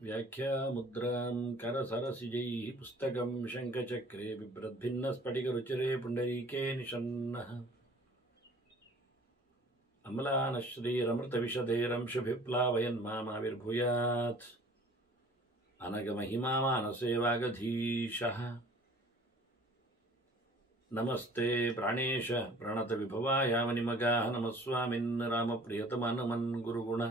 व्याख्यामुद्रां करसरसिजैः पुस्तकं शङ्खचक्रे बिभ्रद्भिन्नस्फटिकरुचिरे पुण्डरीके निषन्नः अम्लानश्रीरमृतविशदेरंशुभिप्लावयन् मामाविर्भूयात् अनगमहिमा मानसे वागधीशः। नमस्ते प्राणेश प्रणतविभवाय मनिमगाः नमः स्वामिन् रामप्रियतमनमन् गुरुगुण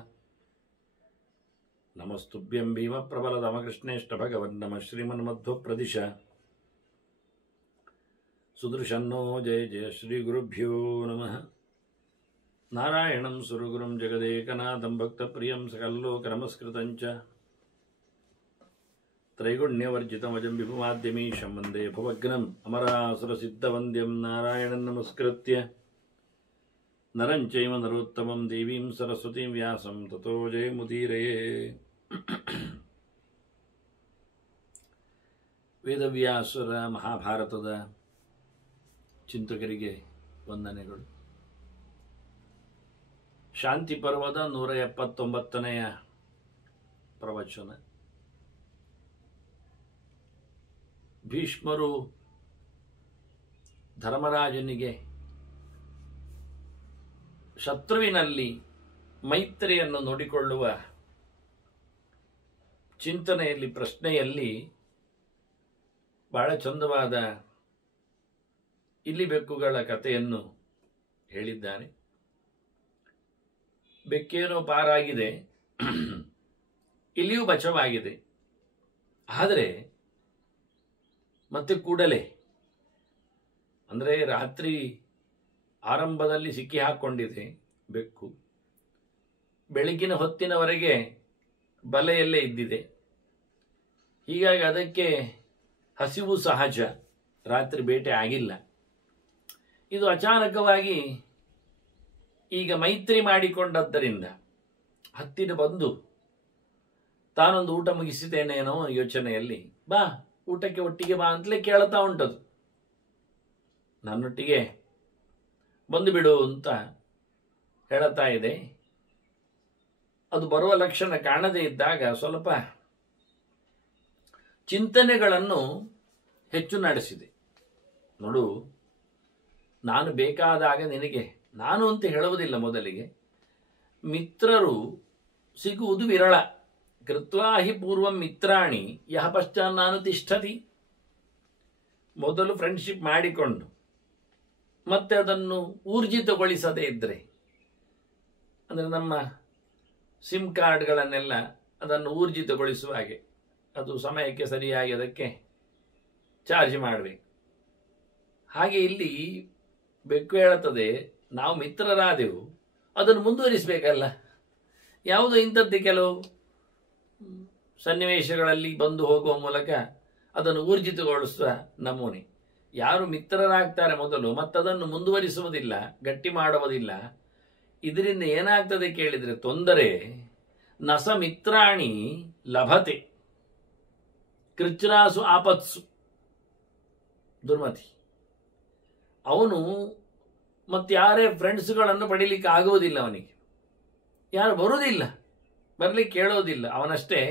नमस्तुभ्यं भीमप्रबलतमकृष्णेष्ट भगवन् नमः श्रीमन्मध्वप्रदिश सुदृशन्नो जय जय श्रीगुरुभ्यो नमः। नारायणं सुरगुरुं जगदेकनाथं भक्तप्रियं सकल्लोकनमस्कृतं च त्रैगुण्यवर्जितमजं विभुमाद्यमीशं वन्दे भवग्नम् अमरासुरसिद्धवन्द्यं नारायणं नमस्कृत्य नरं चैव नरोत्तमं देवीं सरस्वतीं व्यासं ततो जयमुदीरये। ವೇದವ್ಯಾಸರ ಮಹಾಭಾರತದ ಚಿಂತಕರಿಗೆ ವಂದನೆಗಳು. ಶಾಂತಿ ಪರ್ವದ 179ನೆಯ ಪ್ರವಚನ. ಭೀಷ್ಮರು ಧರ್ಮರಾಜನಿಗೆ ಶತ್ರುವಿನಲ್ಲಿ ಮೈತ್ರಿಯನ್ನು ನೋಡಿಕೊಳ್ಳುವ ಚಿಂತನೆಯಲ್ಲಿ ಪ್ರಶ್ನೆಯಲ್ಲಿ ಬಹಳ ಚಂದವಾದ ಇಲ್ಲಿ ಬೆಕ್ಕುಗಳ ಕಥೆಯನ್ನು ಹೇಳಿದ್ದಾನೆ. ಬೆಕ್ಕೇನೋ ಪಾರಾಗಿದೆ, ಇಲ್ಲಿಯೂ ಬಚಾವಾಗಿದೆ. ಆದರೆ ಮತ್ತೆ ಕೂಡಲೇ ಅಂದರೆ ರಾತ್ರಿ ಆರಂಭದಲ್ಲಿ ಸಿಕ್ಕಿ ಹಾಕ್ಕೊಂಡಿದೆ ಬೆಕ್ಕು, ಬೆಳಗಿನ ಹೊತ್ತಿನವರೆಗೆ ಬಲೆಯಲ್ಲೇ ಇದ್ದಿದೆ. ಹೀಗಾಗಿ ಅದಕ್ಕೆ ಹಸಿವು ಸಹಜ, ರಾತ್ರಿ ಬೇಟೆ ಆಗಿಲ್ಲ. ಇದು ಅಚಾನಕವಾಗಿ ಈಗ ಮೈತ್ರಿ ಮಾಡಿಕೊಂಡದ್ದರಿಂದ ಹತ್ತಿರ ಬಂದು ತಾನೊಂದು ಊಟ ಮುಗಿಸಿದ್ದೇನೇನೋ ಯೋಚನೆಯಲ್ಲಿ ಬಾ ಊಟಕ್ಕೆ ಒಟ್ಟಿಗೆ ಬಾ ಅಂತಲೇ ಕೇಳ್ತಾ ಉಂಟದು. ನನ್ನೊಟ್ಟಿಗೆ ಬಂದು ಬಿಡು ಅಂತ ಹೇಳುತ್ತಾ ಇದೆ. ಅದು ಬರುವ ಲಕ್ಷಣ ಕಾಣದೇ ಇದ್ದಾಗ ಸ್ವಲ್ಪ ಚಿಂತನೆಗಳನ್ನು ಹೆಚ್ಚು ನಡೆಸಿದೆ. ನೋಡು, ನಾನು ಬೇಕಾದಾಗ ನಿನಗೆ, ನಾನು ಅಂತ ಹೇಳುವುದಿಲ್ಲ, ಮೊದಲಿಗೆ ಮಿತ್ರರು ಸಿಗುವುದು ವಿರಳ. ಕೃತ್ವಾ ಹಿ ಪೂರ್ವಂ ಮಿತ್ರಾಣಿ ಯಹ ಪಶ್ಚಾನ್ನಾನು ತಿಷ್ಠತಿ. ಮೊದಲು ಫ್ರೆಂಡ್ಶಿಪ್ ಮಾಡಿಕೊಂಡು ಮತ್ತೆ ಅದನ್ನು ಊರ್ಜಿತಗೊಳಿಸದೇ ಇದ್ದರೆ, ಅಂದರೆ ನಮ್ಮ ಸಿಮ್ ಕಾರ್ಡ್ಗಳನ್ನೆಲ್ಲ ಅದನ್ನು ಊರ್ಜಿತಗೊಳಿಸುವ ಹಾಗೆ ಅದು ಸಮಯಕ್ಕೆ ಸರಿಯಾಗಿ ಅದಕ್ಕೆ ಚಾರ್ಜ್ ಮಾಡಬೇಕು. ಹಾಗೆ ಇಲ್ಲಿ ಬೆಕ್ಕು ಹೇಳುತ್ತದೆ, ನಾವು ಮಿತ್ರರಾದೆವು, ಅದನ್ನು ಮುಂದುವರಿಸಬೇಕಲ್ಲ. ಯಾವುದೋ ಇಂಥದ್ದು ಕೆಲವು ಸನ್ನಿವೇಶಗಳಲ್ಲಿ ಬಂದು ಹೋಗುವ ಮೂಲಕ ಅದನ್ನು ಊರ್ಜಿತಗೊಳಿಸುವ ನಮೂನೆ. ಯಾರು ಮಿತ್ರರಾಗ್ತಾರೆ ಮೊದಲು ಮತ್ತದನ್ನು ಮುಂದುವರಿಸುವುದಿಲ್ಲ, ಗಟ್ಟಿ ಮಾಡುವುದಿಲ್ಲ. ಇದರಿಂದ ಏನಾಗ್ತದೆ ಕೇಳಿದರೆ ತೊಂದರೆ. ನಸ ಮಿತ್ರಾಣಿ ಲಭತೆ ಕೃಚ್ರಾಸು ಆಪತ್ಸು. ದುರ್ಮತಿ. ಅವನು ಮತ್ತಾರೇ ಫ್ರೆಂಡ್ಸ್ಗಳನ್ನು ಪಡೀಲಿಕ್ಕೆ ಆಗುವುದಿಲ್ಲ. ಅವನಿಗೆ ಯಾರು ಬರುವುದಿಲ್ಲ, ಬರಲಿಕ್ಕೆ ಕೇಳೋದಿಲ್ಲ. ಅವನಷ್ಟೇ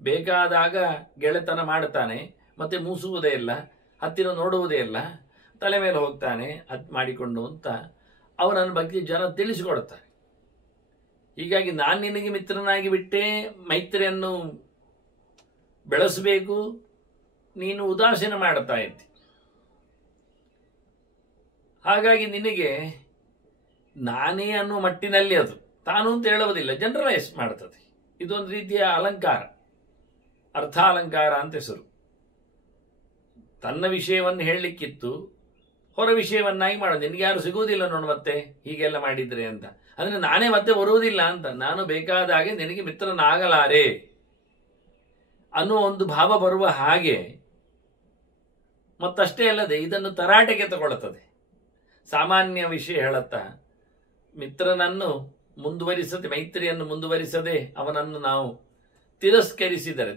ಬೇಕಾದಾಗ ಗೆಳೆತನ ಮಾಡ್ತಾನೆ, ಮತ್ತೆ ಮೂಸುವುದೇ ಇಲ್ಲ, ಹತ್ತಿರ ನೋಡುವುದೇ ಇಲ್ಲ, ತಲೆ ಮೇಲೆ ಹೋಗ್ತಾನೆ ಅದು ಮಾಡಿಕೊಂಡು ಅಂತ ಅವನನ್ನ ಬಗ್ಗೆ ಜನ ತಿಳಿಸಿಕೊಡುತ್ತಾರೆ. ಹೀಗಾಗಿ ನಾನು ನಿನಗೆ ಮಿತ್ರನಾಗಿ ಬಿಟ್ಟೆ, ಮೈತ್ರಿಯನ್ನು ಬೆಳೆಸಬೇಕು, ನೀನು ಉದಾಸೀನ ಮಾಡ್ತಾ ಇದ್ದಿ. ಹಾಗಾಗಿ ನಿನಗೆ ನಾನೇ ಅನ್ನೋ ಮಟ್ಟಿನಲ್ಲಿ ಅದು ತಾನು ಅಂತ ಹೇಳುವುದಿಲ್ಲ, ಜನರಲೈಸ್ ಮಾಡ್ತದೆ. ಇದೊಂದು ರೀತಿಯ ಅಲಂಕಾರ, ಅರ್ಥಾಲಂಕಾರ ಅಂತ ಹೆಸರು. ತನ್ನ ವಿಷಯವನ್ನು ಹೇಳಲಿಕ್ಕಿತ್ತು, ಹೊರ ವಿಷಯವನ್ನಾಗಿ ಮಾಡೋದು. ನಿನಗೆ ಯಾರು ಸಿಗುವುದಿಲ್ಲ ನೋಡು ಮತ್ತೆ ಹೀಗೆಲ್ಲ ಮಾಡಿದ್ರೆ ಅಂತ. ಅಂದರೆ ನಾನೇ ಮತ್ತೆ ಬರುವುದಿಲ್ಲ ಅಂತ, ನಾನು ಬೇಕಾದಾಗೆ ನಿನಗೆ ಮಿತ್ರನಾಗಲಾರೆ ಅನ್ನೋ ಒಂದು ಭಾವ ಬರುವ ಹಾಗೆ. ಮತ್ತಷ್ಟೇ ಅಲ್ಲದೆ ಇದನ್ನು ತರಾಟೆಗೆ ತಗೊಳ್ಳುತ್ತದೆ. ಸಾಮಾನ್ಯ ವಿಷಯ ಹೇಳುತ್ತಾ, ಮಿತ್ರನನ್ನು ಮುಂದುವರಿಸದೆ, ಮೈತ್ರಿಯನ್ನು ಮುಂದುವರಿಸದೆ ಅವನನ್ನು ನಾವು ತಿರಸ್ಕರಿಸಿದರೆ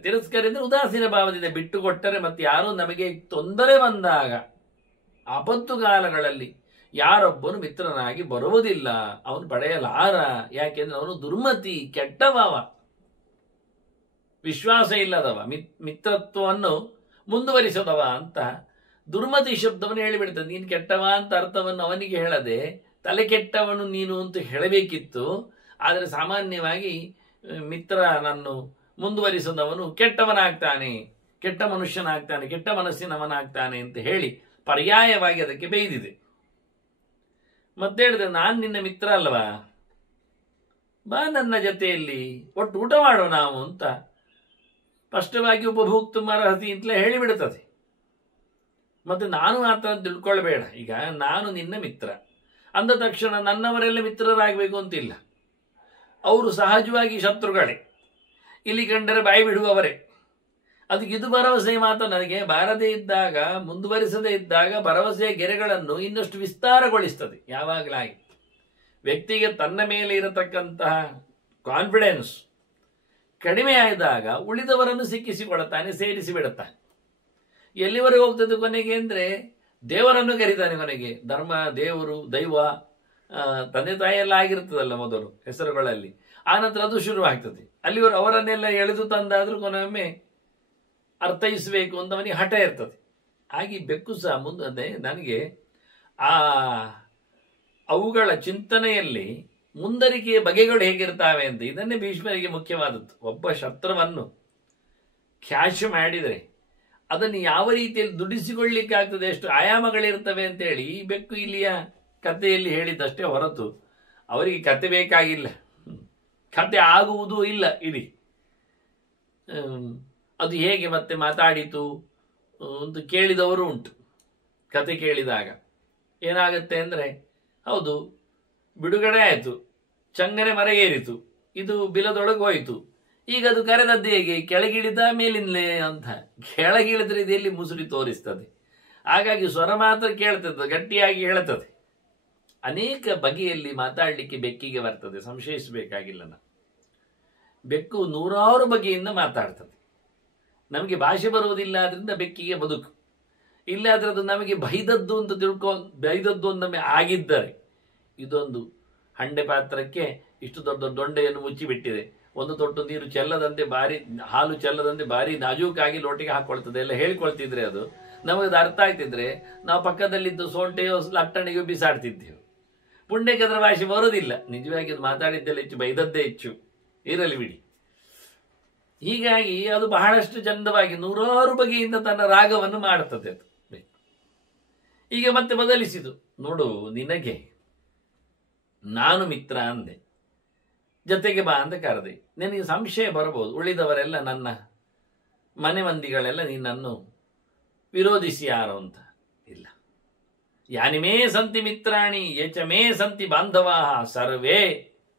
ಉದಾಸೀನ ಭಾವದಿಂದ ಬಿಟ್ಟು ಕೊಟ್ಟರೆ, ಮತ್ತೆ ಯಾರೋ ನಮಗೆ ತೊಂದರೆ ಬಂದಾಗ ಆಪತ್ತುಗಾಲಗಳಲ್ಲಿ ಯಾರೊಬ್ಬನು ಮಿತ್ರನಾಗಿ ಬರುವುದಿಲ್ಲ, ಅವನು ಪಡೆಯಲಾರ. ಯಾಕೆಂದ್ರೆ ಅವನು ದುರ್ಮತಿ, ಕೆಟ್ಟ ಭಾವ. ವಿಶ್ವಾಸ ಇಲ್ಲದವ, ಮಿತ್ರತ್ವವನ್ನು ಮುಂದುವರಿಸದವ ಅಂತ ದುರ್ಮತಿ ಶಬ್ದವನ್ನು ಹೇಳಿಬಿಡ್ತದೆ. ನೀನು ಕೆಟ್ಟವ ಅಂತ ಅರ್ಥವನ್ನು ಅವನಿಗೆ ಹೇಳದೆ ತಲೆ ಕೆಟ್ಟವನು ನೀನು ಅಂತ ಹೇಳಬೇಕಿತ್ತು. ಆದರೆ ಸಾಮಾನ್ಯವಾಗಿ ಮಿತ್ರನನ್ನು ಮುಂದುವರಿಸದವನು ಕೆಟ್ಟವನಾಗ್ತಾನೆ, ಕೆಟ್ಟ ಮನುಷ್ಯನಾಗ್ತಾನೆ, ಕೆಟ್ಟ ಮನಸ್ಸಿನವನಾಗ್ತಾನೆ ಅಂತ ಹೇಳಿ ಪರ್ಯಾಯವಾಗಿ ಅದಕ್ಕೆ ಬೇಯ್ದಿದೆ. ಮತ್ತೆ ಹೇಳಿದೆ, ನಾನು ನಿನ್ನ ಮಿತ್ರ ಅಲ್ವಾ, ಬಾ ನನ್ನ ಜೊತೆಯಲ್ಲಿ ಒಟ್ಟು ಊಟ ಮಾಡೋ ನಾವು ಅಂತ ಸ್ಪಷ್ಟವಾಗಿ ಉಪಭೋಕ್ತು ಅರ್ಹತಿ ಅಂತಲೇ ಹೇಳಿಬಿಡುತ್ತದೆ. ಮತ್ತೆ ನಾನು ಮಾತ್ರ ತಿಳ್ಕೊಳ್ಬೇಡ. ಈಗ ನಾನು ನಿನ್ನ ಮಿತ್ರ ಅಂದ ತಕ್ಷಣ ನನ್ನವರೆಲ್ಲ ಮಿತ್ರರಾಗಬೇಕು ಅಂತಿಲ್ಲ. ಅವರು ಸಹಜವಾಗಿ ಶತ್ರುಗಳೇ, ಇಲ್ಲಿ ಕಂಡರೆ ಬಾಯಿ ಬಿಡುವವರೇ. ಅದಕ್ಕೆ ಇದು ಭರವಸೆ ಮಾತ್ರ ನನಗೆ ಬಾರದೇ ಇದ್ದಾಗ, ಮುಂದುವರಿಸದೇ ಇದ್ದಾಗ ಭರವಸೆಯ ಗೆರೆಗಳನ್ನು ಇನ್ನಷ್ಟು ವಿಸ್ತಾರಗೊಳಿಸ್ತದೆ. ಯಾವಾಗಲಾಗಿ ವ್ಯಕ್ತಿಗೆ ತನ್ನ ಮೇಲೆ ಇರತಕ್ಕಂತಹ ಕಾನ್ಫಿಡೆನ್ಸ್ ಕಡಿಮೆ ಆದಾಗ ಉಳಿದವರನ್ನು ಸಿಕ್ಕಿಸಿಕೊಳ್ಳುತ್ತಾನೆ, ಸೇರಿಸಿ ಬಿಡುತ್ತಾನೆ. ಎಲ್ಲಿವರೆಗೆ ಹೋಗ್ತದೆ ಕೊನೆಗೆ ಅಂದರೆ ದೇವರನ್ನು ಕರೀತಾನೆ ಕೊನೆಗೆ. ಧರ್ಮ, ದೇವರು, ದೈವ, ತಂದೆ ತಾಯಿಯೆಲ್ಲ ಆಗಿರ್ತದಲ್ಲ ಮೊದಲು ಹೆಸರುಗಳಲ್ಲಿ, ಆನಂತರ ಅದು ಶುರುವಾಗ್ತದೆ. ಅಲ್ಲಿವರು ಅವರನ್ನೆಲ್ಲ ಎಳೆದು ತಂದಾದರೂ ಕೊನೆಯೊಮ್ಮೆ ಅರ್ಥೈಸಬೇಕು ಅಂತ ಅವನಿಗೆ ಹಠ ಇರ್ತದೆ. ಹಾಗೆ ಬೆಕ್ಕು ಸಹ ಮುಂದೆ ನನಗೆ ಅವುಗಳ ಚಿಂತನೆಯಲ್ಲಿ ಮುಂದರಿಕೆಯ ಬಗೆಗಳು ಹೇಗಿರ್ತಾವೆ ಅಂತ, ಇದನ್ನೇ ಭೀಷ್ಮರಿಗೆ ಮುಖ್ಯವಾದದ್ದು. ಒಬ್ಬ ಶಸ್ತ್ರವನ್ನು ಕ್ಯಾಶ್ ಮಾಡಿದರೆ ಅದನ್ನು ಯಾವ ರೀತಿಯಲ್ಲಿ ದುಡಿಸಿಕೊಳ್ಳಿಕ್ಕಾಗ್ತದೆ, ಎಷ್ಟು ಆಯಾಮಗಳಿರ್ತವೆ ಅಂತೇಳಿ ಈ ಬೆಕ್ಕು ಇಲ್ಲಿಯ ಕಥೆಯಲ್ಲಿ ಹೇಳಿದ್ದಷ್ಟೇ ಹೊರತು ಅವರಿಗೆ ಕತೆ ಬೇಕಾಗಿಲ್ಲ, ಕತೆ ಆಗುವುದೂ ಇಲ್ಲ. ಇಡೀ ಅದು ಹೇಗೆ ಮತ್ತೆ ಮಾತಾಡಿತು ಅಂತ ಕೇಳಿದವರು ಉಂಟು. ಕತೆ ಕೇಳಿದಾಗ ಏನಾಗುತ್ತೆ ಅಂದರೆ, ಹೌದು ಬಿಡುಗಡೆ ಆಯಿತು, ಚಂಗನೆ ಮರೆಗೇರಿತು, ಇದು ಬಿಲದೊಳಗೆ ಹೋಯಿತು, ಈಗ ಅದು ಕರೆದದ್ದು ಹೇಗೆ, ಕೆಳಗಿಳಿದ ಮೇಲಿಂದಲೇ ಅಂತ. ಕೆಳಗಿಳಿದ್ರೆ ಇದೆಲ್ಲಿ ಮುಸುರಿ ತೋರಿಸ್ತದೆ. ಹಾಗಾಗಿ ಸ್ವರ ಮಾತ್ರ ಕೇಳ್ತದೆ, ಗಟ್ಟಿಯಾಗಿ ಹೇಳ್ತದೆ. ಅನೇಕ ಬಗೆಯಲ್ಲಿ ಮಾತಾಡಲಿಕ್ಕೆ ಬೆಕ್ಕಿಗೆ ಬರ್ತದೆ, ಸಂಶಯಿಸಬೇಕಾಗಿಲ್ಲ. ನಾವು ಬೆಕ್ಕು ನೂರಾರು ಬಗೆಯಿಂದ ಮಾತಾಡ್ತದೆ. ನಮಗೆ ಭಾಷೆ ಬರುವುದಿಲ್ಲ, ಆದ್ರಿಂದ ಬೆಕ್ಕಿಗೆ ಬದುಕು ಇಲ್ಲಾದ್ರೆ ಅದು ನಮಗೆ ಬೈದದ್ದು ಅಂತ ಬೈದದ್ದು ನಮಗೆ ಆಗಿದ್ದರೆ, ಇದೊಂದು ಹಂಡೆ ಪಾತ್ರಕ್ಕೆ ಇಷ್ಟು ದೊಡ್ಡ ದೊಂಡೆಯನ್ನು ಮುಚ್ಚಿಬಿಟ್ಟಿದೆ, ಒಂದು ತೊಟ್ಟು ನೀರು ಚೆಲ್ಲದಂತೆ, ಹಾಲು ಚೆಲ್ಲದಂತೆ ಭಾರಿ ನಾಜೂಕಾಗಿ ಲೋಟಿಗೆ ಹಾಕೊಳ್ತದೆ ಎಲ್ಲ ಹೇಳ್ಕೊಳ್ತಿದ್ರೆ ಅದು ನಮಗದು ಅರ್ಥ ಆಗ್ತಿದ್ರೆ ನಾವು ಪಕ್ಕದಲ್ಲಿದ್ದು ಸೊಂಟೆಯೋ ಲಟ್ಟಣಿಗೂ ಬಿಸಾಡ್ತಿದ್ದೆವು. ಪುಣ್ಯಕ್ಕೆ ಅದರ ಭಾಷೆ ಬರೋದಿಲ್ಲ. ನಿಜವಾಗಿ ಅದು ಮಾತಾಡಿದ್ದೆಲ್ಲ ಹೆಚ್ಚು, ಬೈದದ್ದೇ ಹೆಚ್ಚು, ಇರಲಿ ಬಿಡಿ. ಹೀಗಾಗಿ ಅದು ಬಹಳಷ್ಟು ಚಂದವಾಗಿ ನೂರಾರು ಬಗೆಯಿಂದ ತನ್ನ ರಾಗವನ್ನು ಮಾಡುತ್ತದೆ ಅದು. ಈಗ ಮತ್ತೆ ಬದಲಿಸಿದು. ನೋಡು, ನಿನಗೆ ನಾನು ಮಿತ್ರ ಅಂದೆ, ಜೊತೆಗೆ ಬಾ ಅಂತ ಕರೆದೆ. ನಿನಗೆ ಸಂಶಯ ಬರಬಹುದು, ಉಳಿದವರೆಲ್ಲ ನನ್ನ ಮನೆ ಮಂದಿಗಳೆಲ್ಲ ನಿನ್ನನ್ನು ವಿರೋಧಿಸಿ ಯಾರು ಅಂತ. ಇಲ್ಲ, ಯಾನಿಮೇ ಸಂತಿ ಮಿತ್ರಾಣಿ ಯಚ ಮೇ ಸಂತಿ ಬಾಂಧವಾ ಸರ್ವೇ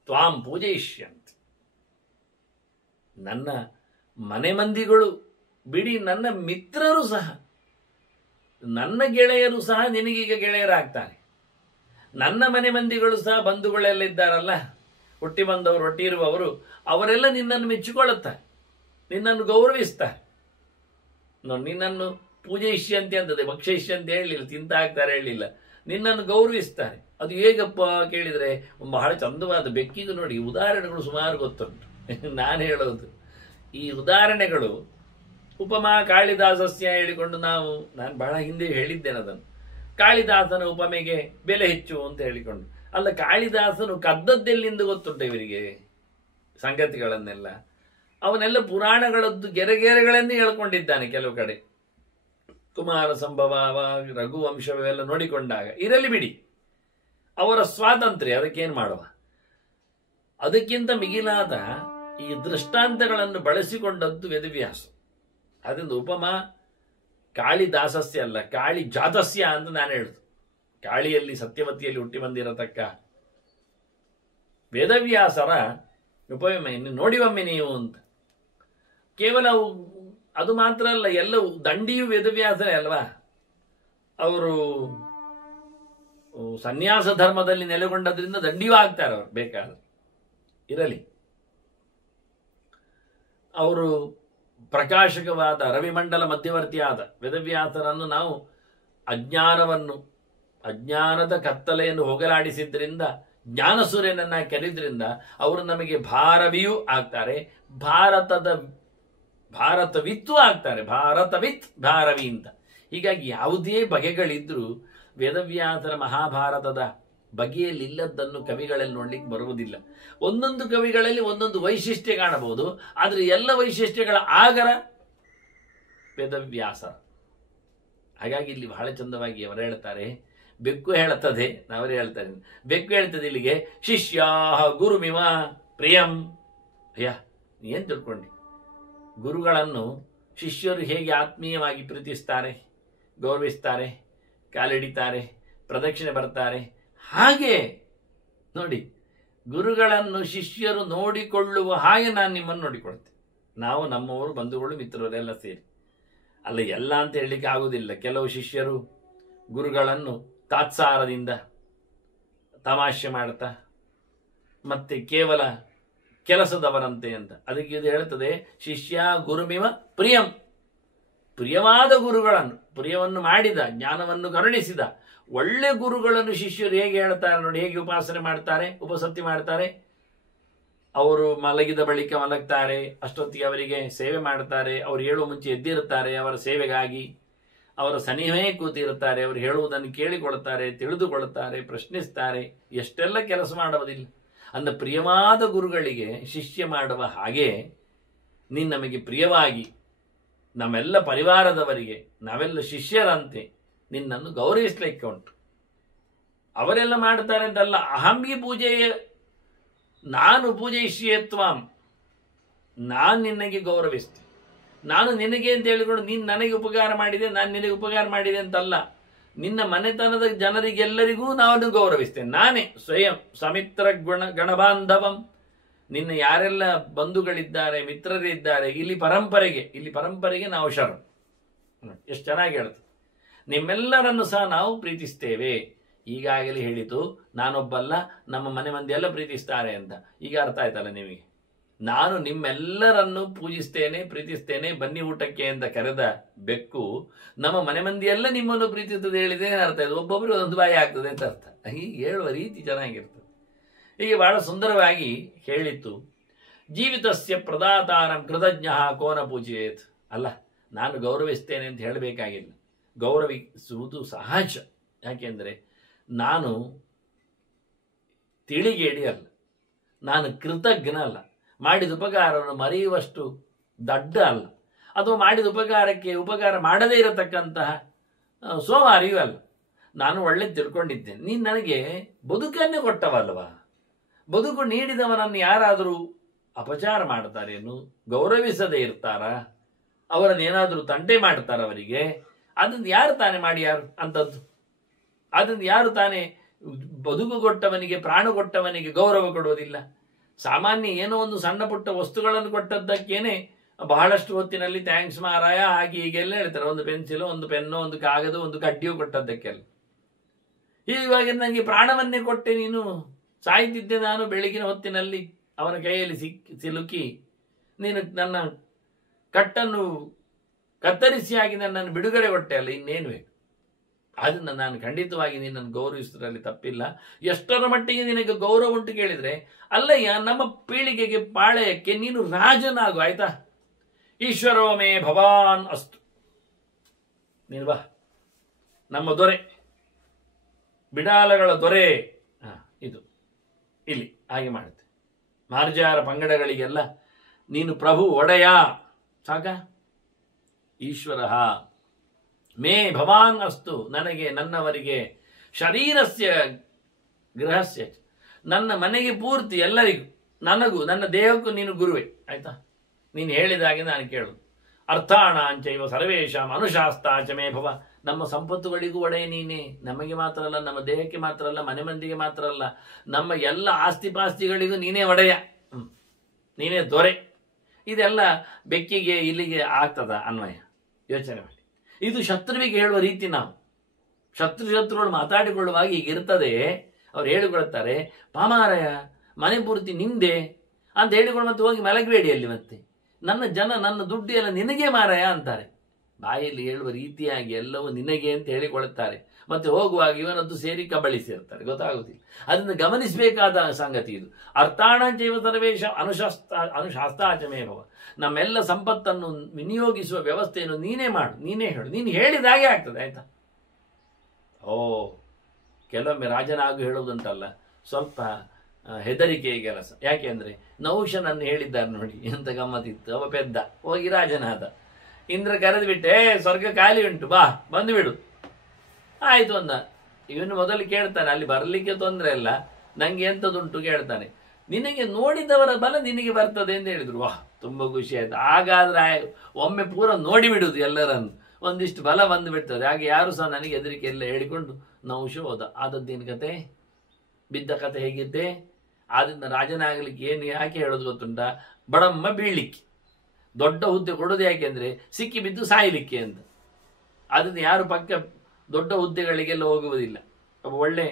ತ್ವಾಂ ಪೂಜಯಿಷ್ಯಂತಿ. ನನ್ನ ಮನೆ ಮಂದಿಗಳು ಬಿಡಿ, ನನ್ನ ಮಿತ್ರರು ಸಹ, ನನ್ನ ಗೆಳೆಯರು ಸಹ ನಿನಗೀಗ ಗೆಳೆಯರಾಗ್ತಾರೆ. ನನ್ನ ಮನೆ ಮಂದಿಗಳು ಸಹ, ಬಂಧುಗಳೆಲ್ಲ ಇದ್ದಾರಲ್ಲ, ಹುಟ್ಟಿ ಬಂದವರು, ಒಟ್ಟಿರುವವರು, ಅವರೆಲ್ಲ ನಿನ್ನನ್ನು ಮೆಚ್ಚಿಕೊಳ್ಳುತ್ತಾರೆ, ನಿನ್ನನ್ನು ಗೌರವಿಸ್ತಾರೆ. ನಿನ್ನನ್ನು ಪೂಜಯಿಷ್ಯಂತೆ ಅಂತದೆ, ಭಕ್ಷಯಿಷ್ಯಂತೆ ಹೇಳಲಿಲ್ಲ, ತಿಂತ ಹಾಕ್ತಾರೆ ಹೇಳಲಿಲ್ಲ, ನಿನ್ನನ್ನು ಗೌರವಿಸ್ತಾರೆ. ಅದು ಹೇಗಪ್ಪ ಕೇಳಿದರೆ ಬಹಳ ಚಂದವಾದ ಬೆಕ್ಕಿಗೆ ನೋಡಿ ಉದಾಹರಣೆಗಳು ಸುಮಾರು ಗೊತ್ತುಂಟು. ನಾನು ಹೇಳೋದು ಈ ಉದಾಹರಣೆಗಳು ಉಪಮಾ ಕಾಳಿದಾಸಸ್ಯ ಹೇಳಿಕೊಂಡು ನಾನು ಬಹಳ ಹಿಂದೆ ಹೇಳಿದ್ದೇನೆ ಅದನ್ನು. ಕಾಳಿದಾಸನ ಉಪಮೆಗೆ ಬೆಲೆ ಹೆಚ್ಚು ಅಂತ ಹೇಳಿಕೊಂಡು. ಅಲ್ಲ, ಕಾಳಿದಾಸನು ಕದ್ದದ್ದೆಲ್ಲಿಂದ ಗೊತ್ತುಂಟು ಇವರಿಗೆ ಸಂಗತಿಗಳನ್ನೆಲ್ಲ. ಅವನೆಲ್ಲ ಪುರಾಣಗಳದ್ದು ಗೆರೆಗೆರೆಗಳನ್ನೇ ಹೇಳ್ಕೊಂಡಿದ್ದಾನೆ ಕೆಲವು ಕಡೆ. ಕುಮಾರ ಸಂಭವ, ರಘುವಂಶವೆಲ್ಲ ನೋಡಿಕೊಂಡಾಗ ಇರಲಿ ಬಿಡಿ, ಅವರ ಸ್ವಾತಂತ್ರ್ಯ, ಅದಕ್ಕೇನು ಮಾಡುವ. ಅದಕ್ಕಿಂತ ಮಿಗಿಲಾದ ಈ ದೃಷ್ಟಾಂತಗಳನ್ನು ಬಳಸಿಕೊಂಡದ್ದು ವೇದವ್ಯಾಸ. ಅದರಿಂದ ಉಪಮಾ ಕಾಳಿದಾಸಸ್ಯ ಅಲ್ಲ, ಕಾಳಿ ಜಾತಸ್ಯ ಅಂತ ನಾನು ಹೇಳುದು. ಕಾಳಿಯಲ್ಲಿ, ಸತ್ಯವತಿಯಲ್ಲಿ ಹುಟ್ಟಿ ಬಂದಿರತಕ್ಕ ವೇದವ್ಯಾಸರ ಉಪಮೆ ನೋಡಿ ಒಮ್ಮೆ ನೀವು ಅಂತ. ಕೇವಲ ಅದು ಮಾತ್ರ ಅಲ್ಲ, ಎಲ್ಲವೂ ದಂಡಿಯು ವೇದವ್ಯಾಸರೇ ಅಲ್ವಾ. ಅವರು ಸನ್ಯಾಸ ಧರ್ಮದಲ್ಲಿ ನೆಲೆಗೊಂಡದ್ರಿಂದ ದಂಡಿಯೂ ಆಗ್ತಾರೆ ಅವರು, ಬೇಕಾದ್ರೆ ಇರಲಿ. ಅವರು ಪ್ರಕಾಶಕವಾದ ರವಿಮಂಡಲ ಮಧ್ಯವರ್ತಿಯಾದ ವೇದವ್ಯಾಸರನ್ನು ನಾವು ಅಜ್ಞಾನದ ಕತ್ತಲೆಯನ್ನು ಹೋಗಲಾಡಿಸಿದ್ರಿಂದ, ಜ್ಞಾನಸೂರ್ಯನನ್ನ ಕೆರೆದ್ರಿಂದ ಅವರು ನಮಗೆ ಭಾರವಿಯೂ ಆಗ್ತಾರೆ. ಭಾರತದ ಭಾರತವಿತ್ತು ಆಗ್ತಾರೆ, ಭಾರತವಿತ್ ಭಾರವಿ ಅಂತ. ಹೀಗಾಗಿ ಯಾವುದೇ ಬಗೆಗಳಿದ್ರೂ ವೇದವ್ಯಾಸರ ಮಹಾಭಾರತದ ಬಗೆಯಲ್ಲಿಲ್ಲದ್ದನ್ನು ಕವಿಗಳಲ್ಲಿ ನೋಡ್ಲಿಕ್ಕೆ ಬರುವುದಿಲ್ಲ. ಒಂದೊಂದು ಕವಿಗಳಲ್ಲಿ ಒಂದೊಂದು ವೈಶಿಷ್ಟ್ಯ ಕಾಣಬಹುದು, ಆದರೆ ಎಲ್ಲ ವೈಶಿಷ್ಟ್ಯಗಳ ಆಗರ ವೇದವ್ಯಾಸರ. ಹಾಗಾಗಿ ಇಲ್ಲಿ ಬಹಳ ಚಂದವಾಗಿ ಅವರು ಹೇಳ್ತಾರೆ, ಬೆಕ್ಕು ಹೇಳುತ್ತದೆ, ಅವರೇ ಹೇಳ್ತಾರೆ, ಬೆಕ್ಕು ಹೇಳ್ತದೆ ಇಲ್ಲಿಗೆ, ಶಿಷ್ಯ ಗುರುಮಿವ ಪ್ರಿಯಂ. ಅಯ್ಯ, ಏನ್ ತಿಳ್ಕೊಂಡಿ? ಗುರುಗಳನ್ನು ಶಿಷ್ಯರು ಹೇಗೆ ಆತ್ಮೀಯವಾಗಿ ಪ್ರೀತಿಸ್ತಾರೆ, ಗೌರವಿಸ್ತಾರೆ, ಕಾಲಿಡಿತಾರೆ, ಪ್ರದಕ್ಷಿಣೆ ಬರ್ತಾರೆ, ಹಾಗೆ ನೋಡಿ ಗುರುಗಳನ್ನು ಶಿಷ್ಯರು ನೋಡಿಕೊಳ್ಳುವ ಹಾಗೆ ನಾನು ನಿಮ್ಮನ್ನು ನೋಡಿಕೊಳ್ತೇನೆ. ನಾವು ನಮ್ಮವರು, ಬಂಧುಗಳು, ಮಿತ್ರರೆಲ್ಲ ಸೇರಿ. ಅಲ್ಲ, ಎಲ್ಲ ಅಂತ ಹೇಳಲಿಕ್ಕೆ ಆಗುವುದಿಲ್ಲ. ಕೆಲವು ಶಿಷ್ಯರು ಗುರುಗಳನ್ನು ತಾತ್ಸಾರದಿಂದ ತಮಾಷೆ ಮಾಡ್ತಾ ಮತ್ತೆ ಕೇವಲ ಕೆಲಸದವರಂತೆ ಅಂತ. ಅದಕ್ಕೆ ಇದು ಹೇಳ್ತದೆ, ಶಿಷ್ಯ ಗುರುಮಿವ ಪ್ರಿಯಂ. ಪ್ರಿಯವಾದ ಗುರುಗಳನ್ನು, ಪ್ರಿಯವನ್ನು ಮಾಡಿದ, ಜ್ಞಾನವನ್ನು ಕರುಣಿಸಿದ ಒಳ್ಳೆ ಗುರುಗಳನ್ನು ಶಿಷ್ಯರು ಹೇಗೆ ಹೇಳ್ತಾರೆ ನೋಡಿ, ಹೇಗೆ ಉಪಾಸನೆ ಮಾಡ್ತಾರೆ, ಉಪಸತಿ ಮಾಡ್ತಾರೆ. ಅವರು ಮಲಗಿದ ಬಳಿಕ ಮಲಗ್ತಾರೆ, ಅಷ್ಟೊತ್ತಿಗೆ ಅವರಿಗೆ ಸೇವೆ ಮಾಡ್ತಾರೆ, ಅವರು ಹೇಳುವ ಮುಂಚೆ ಎದ್ದಿರುತ್ತಾರೆ ಅವರ ಸೇವೆಗಾಗಿ, ಅವರ ಸನಿಹೇ ಕೂತಿರುತ್ತಾರೆ, ಅವರು ಹೇಳುವುದನ್ನು ಕೇಳಿಕೊಳ್ತಾರೆ, ತಿಳಿದುಕೊಳ್ಳುತ್ತಾರೆ, ಪ್ರಶ್ನಿಸ್ತಾರೆ, ಎಷ್ಟೆಲ್ಲ ಕೆಲಸ ಮಾಡುವುದಿಲ್ಲ. ಅಂದ ಪ್ರಿಯವಾದ ಗುರುಗಳಿಗೆ ಶಿಷ್ಯ ಮಾಡುವ ಹಾಗೆ ನೀನು ನಮಗೆ ಪ್ರಿಯವಾಗಿ, ನಮ್ಮೆಲ್ಲ ಪರಿವಾರದವರಿಗೆ ನಾವೆಲ್ಲ ಶಿಷ್ಯರಂತೆ ನಿನ್ನನ್ನು ಗೌರವಿಸಲಿಕ್ಕೆ ಉಂಟು. ಅವರೆಲ್ಲ ಮಾಡ್ತಾರೆ ಅಂತಲ್ಲ, ಅಹಂಬಿ ಪೂಜೆಯ, ನಾನು ಪೂಜಯಿಷ್ಯತ್ವಂ, ನಾನು ನಿನಗೆ ಗೌರವಿಸ್ತೇನೆ. ನಾನು ನಿನಗೆ ಅಂತ ಹೇಳಿಕೊಂಡು ನೀನು ನನಗೆ ಉಪಕಾರ ಮಾಡಿದೆ, ನಾನು ನಿನಗೆ ಉಪಕಾರ ಮಾಡಿದೆ ಅಂತಲ್ಲ. ನಿನ್ನ ಮನೆತನದ ಜನರಿಗೆಲ್ಲರಿಗೂ ನಾನು ಗೌರವಿಸ್ತೇನೆ. ನಾನೇ ಸ್ವಯಂ ಸಮಿತ್ರ ಗಣಬಾಂಧವಂ. ನಿನ್ನ ಯಾರೆಲ್ಲ ಬಂಧುಗಳಿದ್ದಾರೆ, ಮಿತ್ರರಿದ್ದಾರೆ, ಇಲ್ಲಿ ಪರಂಪರೆಗೆ ನಾವು ಶರಣು. ಎಷ್ಟು ಚೆನ್ನಾಗಿ ಹೇಳ್ತು. ನಿಮ್ಮೆಲ್ಲರನ್ನು ಸಹ ನಾವು ಪ್ರೀತಿಸ್ತೇವೆ. ಈಗಾಗಲೇ ಹೇಳಿತು, ನಾನೊಬ್ಬಲ್ಲ, ನಮ್ಮ ಮನೆ ಮಂದಿ ಎಲ್ಲ ಪ್ರೀತಿಸ್ತಾರೆ ಅಂತ. ಈಗ ಅರ್ಥ ಆಯ್ತಲ್ಲ ನಿಮಗೆ? ನಾನು ನಿಮ್ಮೆಲ್ಲರನ್ನು ಪೂಜಿಸ್ತೇನೆ, ಪ್ರೀತಿಸ್ತೇನೆ, ಬನ್ನಿ ಊಟಕ್ಕೆ ಅಂತ ಕರೆದ ಬೆಕ್ಕು ನಮ್ಮ ಮನೆ ಮಂದಿಯೆಲ್ಲ ನಿಮ್ಮನ್ನು ಪ್ರೀತಿಸುತ್ತದೆ ಹೇಳಿದ್ರೆ ಅರ್ಥ ಇದೆ. ಒಬ್ಬೊಬ್ಬರು ಒಂದು ಬಾಯಿ ಆಗ್ತದೆ ಅಂತ ಅರ್ಥ. ಹೀಗೆ ಹೇಳುವ ರೀತಿ ಚೆನ್ನಾಗಿರ್ತದೆ. ಹೀಗೆ ಬಹಳ ಸುಂದರವಾಗಿ ಹೇಳಿತ್ತು. ಜೀವಿತಸ್ಯ ಪ್ರದಾತಾರಂ ಕೃತಜ್ಞ ಕೋನ ಪೂಜೆಯೇತ್. ಅಲ್ಲ, ನಾನು ಗೌರವಿಸ್ತೇನೆ ಅಂತ ಹೇಳಬೇಕಾಗಿಲ್ಲ, ಗೌರವಿಸುವುದು ಸಹಜ. ಯಾಕೆಂದರೆ ನಾನು ತಿಳಿಗೇಡಿ ಅಲ್ಲ, ನಾನು ಕೃತಜ್ಞ ಅಲ್ಲ, ಮಾಡಿದ ಉಪಕಾರವನ್ನು ಮರೆಯುವಷ್ಟು ದಡ್ಡ ಅಲ್ಲ, ಅಥವಾ ಮಾಡಿದ ಉಪಕಾರಕ್ಕೆ ಉಪಕಾರ ಮಾಡದೇ ಇರತಕ್ಕಂತಹ ಸೋಮಾರಿಯೂ ಅಲ್ಲ. ನಾನು ಒಳ್ಳೆ ತಿಳ್ಕೊಂಡಿದ್ದೇನೆ. ನೀನು ನನಗೆ ಬದುಕನ್ನೇ ಕೊಟ್ಟವಲ್ವಾ? ಬದುಕು ನೀಡಿದವನನ್ನು ಯಾರಾದರೂ ಅಪಚಾರ ಮಾಡ್ತಾರೇನು, ಗೌರವಿಸದೇ ಇರ್ತಾರಾ, ಅವರನ್ನೇನಾದರೂ ತಂಟೆ ಮಾಡ್ತಾರ ಅವರಿಗೆ? ಅದನ್ನು ಯಾರು ತಾನೇ ಮಾಡಿ ಯಾರು ಅಂಥದ್ದು? ಅದನ್ನು ಯಾರು ತಾನೇ ಬದುಕು ಕೊಟ್ಟವನಿಗೆ, ಪ್ರಾಣ ಕೊಟ್ಟವನಿಗೆ ಗೌರವ ಕೊಡುವುದಿಲ್ಲ? ಸಾಮಾನ್ಯ ಏನೋ ಒಂದು ಸಣ್ಣ ಪುಟ್ಟ ವಸ್ತುಗಳನ್ನು ಕೊಟ್ಟದ್ದಕ್ಕೇನೆ ಬಹಳಷ್ಟು ಹೊತ್ತಿನಲ್ಲಿ ಥ್ಯಾಂಕ್ಸ್ ಮಾರಾಯ ಹಾಗೆ ಹೀಗೆಲ್ಲ ಹೇಳ್ತಾರೆ. ಒಂದು ಪೆನ್ಸಿಲು, ಒಂದು ಪೆನ್ನು, ಒಂದು ಕಾಗದ, ಒಂದು ಕಡ್ಡಿಯು ಕೊಟ್ಟದ್ದಕ್ಕೆಲ್ಲ. ಇವಾಗ ನನಗೆ ಪ್ರಾಣವನ್ನೇ ಕೊಟ್ಟೆ, ನೀನು ಸಾಯ್ತಿದ್ದೆ ನಾನು ಬೆಳಗಿನ ಹೊತ್ತಿನಲ್ಲಿ ಅವನ ಕೈಯಲ್ಲಿ ಸಿಲುಕಿ, ನೀನು ನನ್ನ ಕಟ್ಟನ್ನು ಕತ್ತರಿಸಿ ಆಗಿ ನನ್ನನ್ನು ಬಿಡುಗಡೆ ಕೊಟ್ಟೆ ಅಲ್ಲ, ಇನ್ನೇನು ಬೇಕು? ಅದನ್ನು ನಾನು ಖಂಡಿತವಾಗಿ ನಿನ್ನನ್ನು ಗೌರವಿಸುವುದರಲ್ಲಿ ತಪ್ಪಿಲ್ಲ. ಎಷ್ಟರ ಮಟ್ಟಿಗೆ ನಿನಗೆ ಗೌರವ ಉಂಟು ಕೇಳಿದ್ರೆ, ಅಲ್ಲಯ್ಯ, ನಮ್ಮ ಪೀಳಿಗೆಗೆ ಪಾಳೆಯಕ್ಕೆ ನೀನು ರಾಜನಾಗು, ಆಯ್ತಾ? ಈಶ್ವರೋಮೇ ಭವಾನ್ ಅಸ್ತು. ನೀನು ಬಾ, ನಮ್ಮ ದೊರೆ, ಬಿಡಾಲಗಳ ದೊರೆ. ಇದು ಇಲ್ಲಿ ಹಾಗೆ ಮಾಡುತ್ತೆ. ಮಾರ್ಜಾರ ಪಂಗಡಗಳಿಗೆಲ್ಲ ನೀನು ಪ್ರಭು, ಒಡೆಯ, ಸಾಕ? ಈಶ್ವರ ಮೇ ಭವಾನ್ ಅಸ್ತು, ನನಗೆ, ನನ್ನವರಿಗೆ, ಶರೀರಸ್ಯ ಗೃಹಸ್ಯ, ನನ್ನ ಮನೆಗೆ ಪೂರ್ತಿ ಎಲ್ಲರಿಗೂ, ನನಗೂ, ನನ್ನ ದೇಹಕ್ಕೂ ನೀನು ಗುರುವೆ, ಆಯ್ತಾ? ನೀನು ಹೇಳಿದಾಗೆ ನಾನು ಕೇಳುದು. ಅರ್ಥಾಣಾಂಚೈವ ಸರ್ವೇಶಾಂ ಅನುಶಾಸ್ತಾಚ ಮೇ ಭವ. ನಮ್ಮ ಸಂಪತ್ತುಗಳಿಗೂ ಒಡೆಯ ನೀನೇ. ನಮಗೆ ಮಾತ್ರ ಅಲ್ಲ, ನಮ್ಮ ದೇಹಕ್ಕೆ ಮಾತ್ರ ಅಲ್ಲ, ಮನೆ ಮಂದಿಗೆ ಮಾತ್ರ ಅಲ್ಲ, ನಮ್ಮ ಎಲ್ಲ ಆಸ್ತಿ ಪಾಸ್ತಿಗಳಿಗೂ ನೀನೇ ಒಡೆಯ, ನೀನೇ ದೊರೆ. ಇದೆಲ್ಲ ಬೆಕ್ಕಿಗೆ ಇಲ್ಲಿಗೆ ಆಗ್ತದ ಅನ್ವಯ? ಯೋಚನೆ ಮಾಡಿ. ಇದು ಶತ್ರುವಿಗೆ ಹೇಳುವ ರೀತಿ. ನಾವು ಶತ್ರುಗಳು ಮಾತಾಡಿಕೊಳ್ಳುವಾಗ ಹೀಗಿರ್ತದೆ. ಅವ್ರು ಹೇಳಿಕೊಳ್ತಾರೆ, ಪಾಮಾರಯ ಮನೆ ಪೂರ್ತಿ ನಿಂದೆ ಅಂತ ಹೇಳಿಕೊಂಡು ಮತ್ತೆ ಹೋಗಿ ಮಲಗಬೇಡಿ ಅಲ್ಲಿ, ಮತ್ತೆ ನನ್ನ ದುಡ್ಡು ಎಲ್ಲ ನಿನಗೆ ಮಾರಾಯ ಅಂತಾರೆ. ಬಾಯಲ್ಲಿ ಹೇಳುವ ರೀತಿಯಾಗಿ ಎಲ್ಲವೂ ನಿನಗೆ ಅಂತ ಹೇಳಿಕೊಳ್ಳುತ್ತಾರೆ. ಮತ್ತೆ ಹೋಗುವಾಗ ಇವನದ್ದು ಸೇರಿ ಕಬಳಿಸಿರ್ತಾರೆ, ಗೊತ್ತಾಗುತ್ತಿಲ್ಲ. ಅದನ್ನು ಗಮನಿಸಬೇಕಾದ ಸಂಗತಿ ಇದು. ಅರ್ಥಾಣಂಚೈವ ಸರ್ವೇಶ ಅನುಶಾಸ್ತಾಚಮೇ ಭವ. ನಮ್ಮೆಲ್ಲ ಸಂಪತ್ತನ್ನು ವಿನಿಯೋಗಿಸುವ ವ್ಯವಸ್ಥೆಯನ್ನು ನೀನೇ ಮಾಡು, ನೀನೇ ಹೇಳು. ನೀನು ಹೇಳಿದಾಗೆ ಆಗ್ತದೆ, ಆಯ್ತಾ? ಕೆಲವೊಮ್ಮೆ ರಾಜನಾಗು ಹೇಳುವುದಂತಲ್ಲ, ಸ್ವಲ್ಪ ಹೆದರಿಕೆಯ ಕೆಲಸ. ಯಾಕೆ ಅಂದರೆ ನಹುಷನನ್ನು ಹೇಳಿದ್ದಾರೆ ನೋಡಿ, ಎಂತ ಗಮ್ಮತ್ತಿತ್ತು. ಅವ ಪೆದ್ದ ಹೋಗಿ ರಾಜನಾದ. ಇಂದ್ರ ಕರೆದು ಬಿಟ್ಟೆ, ಸ್ವರ್ಗ ಖಾಲಿ ಉಂಟು, ಬಾ ಬಂದು ಬಿಡು. ಆಯ್ತು ಅಂದ. ಇವನು ಮೊದಲು ಕೇಳ್ತಾನೆ, ಅಲ್ಲಿ ಬರಲಿಕ್ಕೆ ತೊಂದರೆ ಇಲ್ಲ, ನಂಗೆ ಎಂಥದ್ದುಂಟು ಕೇಳ್ತಾನೆ. ನಿನಗೆ ನೋಡಿದವರ ಬಲ ನಿನಗೆ ಬರ್ತದೆ ಅಂತ ಹೇಳಿದ್ರು. ವಾಹ್, ತುಂಬ ಖುಷಿ ಆಯ್ತು. ಹಾಗಾದ್ರೆ ಒಮ್ಮೆ ಪೂರ ನೋಡಿಬಿಡುದು ಎಲ್ಲರನ್ನು, ಒಂದಿಷ್ಟು ಬಲ ಬಂದು ಬಿಡ್ತದೆ. ಹಾಗೆ ಯಾರು ಸಹ ನನಗೆ ಹೆದರಿಕೆ ಎಲ್ಲ ಹೇಳಿಕೊಂಡು ನಹುಷ ಹೋದ. ಆದದ್ದೇನು ಕತೆ, ಬಿದ್ದ ಕತೆ ಹೇಗಿದ್ದೆ. ಆದ್ರಿಂದ ರಾಜನಾಗಲಿಕ್ಕೆ ಏನು ಯಾಕೆ ಹೇಳೋದು ಗೊತ್ತುಂಟ? ಬಡಮ್ಮ ಬೀಳ್ಲಿಕ್ಕೆ, ದೊಡ್ಡ ಹುದ್ದೆ ಕೊಡೋದು ಯಾಕೆ ಅಂದರೆ ಸಿಕ್ಕಿ ಬಿದ್ದು ಸಾಯಲಿಕ್ಕೆ ಅಂತ. ಅದನ್ನು ಯಾರು ಪಕ್ಕ ದೊಡ್ಡ ಹುದ್ದೆಗಳಿಗೆಲ್ಲ ಹೋಗುವುದಿಲ್ಲ. ಒಳ್ಳೆ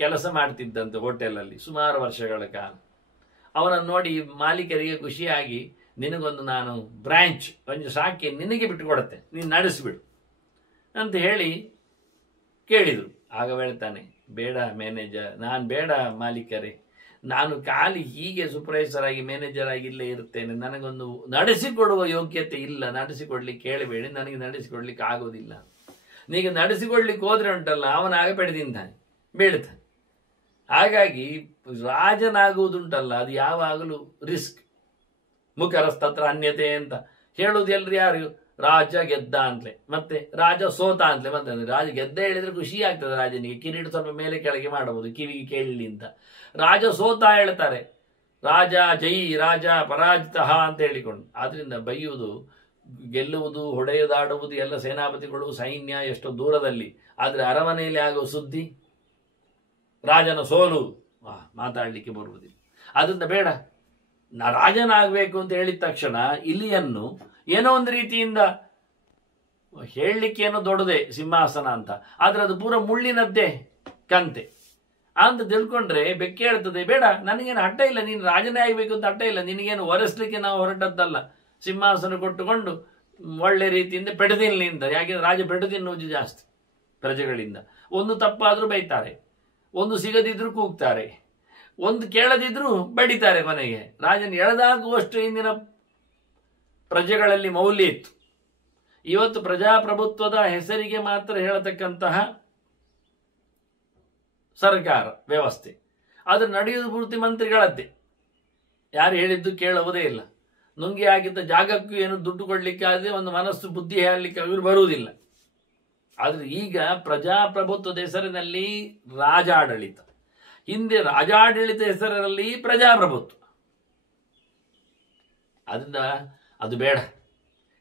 ಕೆಲಸ ಮಾಡ್ತಿದ್ದಂತೆ ಹೋಟೆಲಲ್ಲಿ ಸುಮಾರು ವರ್ಷಗಳ ಕಾಲ. ಅವನನ್ನು ನೋಡಿ ಮಾಲೀಕರಿಗೆ ಖುಷಿಯಾಗಿ, ನಿನಗೊಂದು ನಾನು ಬ್ರಾಂಚ್ ಒಂದು ಶಾಖೆ ನಿನಗೆ ಬಿಟ್ಟುಕೊಡುತ್ತೆ, ನೀನು ನಡೆಸಿಬಿಡು ಅಂತ ಹೇಳಿ ಕೇಳಿದರು. ಆಗ ಹೇಳ್ತಾನೆ, ಬೇಡ ಮ್ಯಾನೇಜರ್, ನಾನು ಬೇಡ ಮಾಲೀಕರೇ, ನಾನು ಖಾಲಿ ಹೀಗೆ ಸೂಪರ್ವೈಸರ್ ಆಗಿ ಮ್ಯಾನೇಜರ್ ಆಗಿ ಇಲ್ಲೇ ಇರ್ತೇನೆ, ನನಗೊಂದು ನಡೆಸಿಕೊಡುವ ಯೋಗ್ಯತೆ ಇಲ್ಲ, ನಡೆಸಿಕೊಡ್ಲಿಕ್ಕೆ ಕೇಳಬೇಡಿ, ನನಗೆ ನಡೆಸಿಕೊಡ್ಲಿಕ್ಕೆ ಆಗೋದಿಲ್ಲ. ನೀಗ ನಡೆಸಿಕೊಡ್ಲಿಕ್ಕೆ ಹೋದ್ರೆ ಉಂಟಲ್ಲ, ಅವನಾಗ ಬೆಳೆದಿಂದಾನೆ ಬೀಳ್ತಾನೆ. ಹಾಗಾಗಿ ರಾಜನಾಗುವುದುಂಟಲ್ಲ, ಅದು ಯಾವಾಗಲೂ ರಿಸ್ಕ್. ಮುಖರಸ್ತತ್ರ ಅನ್ಯತೆ ಅಂತ ಹೇಳುವುದು ಎಲ್ರು ಯಾರು? ರಾಜ ಗೆದ್ದ ಅಂತಲೇ, ಮತ್ತೆ ರಾಜ ಸೋತ ಅಂತಲೇ. ಮತ್ತೆ ರಾಜ ಗೆದ್ದ ಹೇಳಿದ್ರೆ ಖುಷಿ ಆಗ್ತದೆ ರಾಜನಿಗೆ, ಕಿರೀಟ ಸ್ವಲ್ಪ ಮೇಲೆ ಕೆಳಗೆ ಮಾಡಬಹುದು ಕಿವಿಗೆ ಕೇಳಲಿ ಅಂತ. ರಾಜ ಸೋತ ಹೇಳ್ತಾರೆ, ರಾಜ ಜೈ, ರಾಜ ಪರಾಜಿತ ಅಂತ ಹೇಳಿಕೊಂಡು. ಆದ್ರಿಂದ ಬೈಯುವುದು, ಗೆಲ್ಲುವುದು, ಹೊಡೆಯದಾಡುವುದು ಎಲ್ಲ ಸೇನಾಪತಿಗಳು, ಸೈನ್ಯ ಎಷ್ಟೋ ದೂರದಲ್ಲಿ. ಆದರೆ ಅರಮನೆಯಲ್ಲಿ ಆಗುವ ಸುದ್ದಿ, ರಾಜನ ಸೋಲು, ಮಾತಾಡಲಿಕ್ಕೆ ಬರುವುದಿಲ್ಲ. ಅದರಿಂದ ಬೇಡ, ರಾಜನಾಗಬೇಕು ಅಂತ ಹೇಳಿದ ತಕ್ಷಣ ಇಲಿಯನ್ನು ಏನೋ ಒಂದು ರೀತಿಯಿಂದ ಹೇಳಲಿಕ್ಕೆ ಏನೋ ದೊಡ್ಡದೆ ಸಿಂಹಾಸನ ಅಂತ, ಆದ್ರೆ ಅದು ಪೂರ ಮುಳ್ಳಿನದ್ದೇ ಕಂತೆ ಅಂತ ತಿಳ್ಕೊಂಡ್ರೆ ಬೆಕ್ಕೆ ಹೇಳ್ತದೆ, ಬೇಡ, ನನಗೇನು ಹಠ ಇಲ್ಲ, ನೀನು ರಾಜನೇ ಆಗಬೇಕು ಅಂತ ಹಠ ಇಲ್ಲ, ನಿನಗೇನು ಒರೆಸ್ಲಿಕ್ಕೆ ನಾವು ಹೊರಟದ್ದಲ್ಲ. ಸಿಂಹಾಸನ ಕೊಟ್ಟುಕೊಂಡು ಒಳ್ಳೆ ರೀತಿಯಿಂದ ಪೆಡದಿನ್ನಿಂದ, ಯಾಕೆಂದ್ರೆ ರಾಜ ಪೆಡದಿನ್ನುವುದು ಜಾಸ್ತಿ ಪ್ರಜೆಗಳಿಂದ. ಒಂದು ತಪ್ಪಾದ್ರೂ ಬೈತಾರೆ, ಒಂದು ಸಿಗದಿದ್ರು ಕೂಗ್ತಾರೆ, ಒಂದು ಕೇಳದಿದ್ರು ಬಡಿತಾರೆ. ಕೊನೆಗೆ ರಾಜನ ಎಳೆದಾಗುವಷ್ಟು ಹಿಂದಿನ ಪ್ರಜೆಗಳಲ್ಲಿ ಮೌಲ್ಯ ಇತ್ತು. ಇವತ್ತು ಪ್ರಜಾಪ್ರಭುತ್ವದ ಹೆಸರಿಗೆ ಮಾತ್ರ ಹೇಳತಕ್ಕಂತಹ ಸರ್ಕಾರ ವ್ಯವಸ್ಥೆ, ಅದು ನಡೆಯುವುದು ಪೂರ್ತಿ ಮಂತ್ರಿಗಳದ್ದೇ. ಯಾರು ಹೇಳಿದ್ದು ಕೇಳುವುದೇ ಇಲ್ಲ. ನುಂಗಿ ಹಾಕಿದ್ದ ಜಾಗಕ್ಕೂ ಏನು ದುಡ್ಡು ಕೊಡ್ಲಿಕ್ಕಾದ್ರೆ ಒಂದು ಮನಸ್ಸು ಬುದ್ಧಿ ಹೇಳಲಿಕ್ಕೆ ಇವರು ಬರುವುದಿಲ್ಲ. ಆದ್ರೆ ಈಗ ಪ್ರಜಾಪ್ರಭುತ್ವದ ಹೆಸರಿನಲ್ಲಿ ರಾಜಾಡಳಿತ, ಹಿಂದೆ ರಾಜಾಡಳಿತ ಹೆಸರಿನಲ್ಲಿ ಪ್ರಜಾಪ್ರಭುತ್ವ. ಅದರಿಂದ ಅದು ಬೇಡ.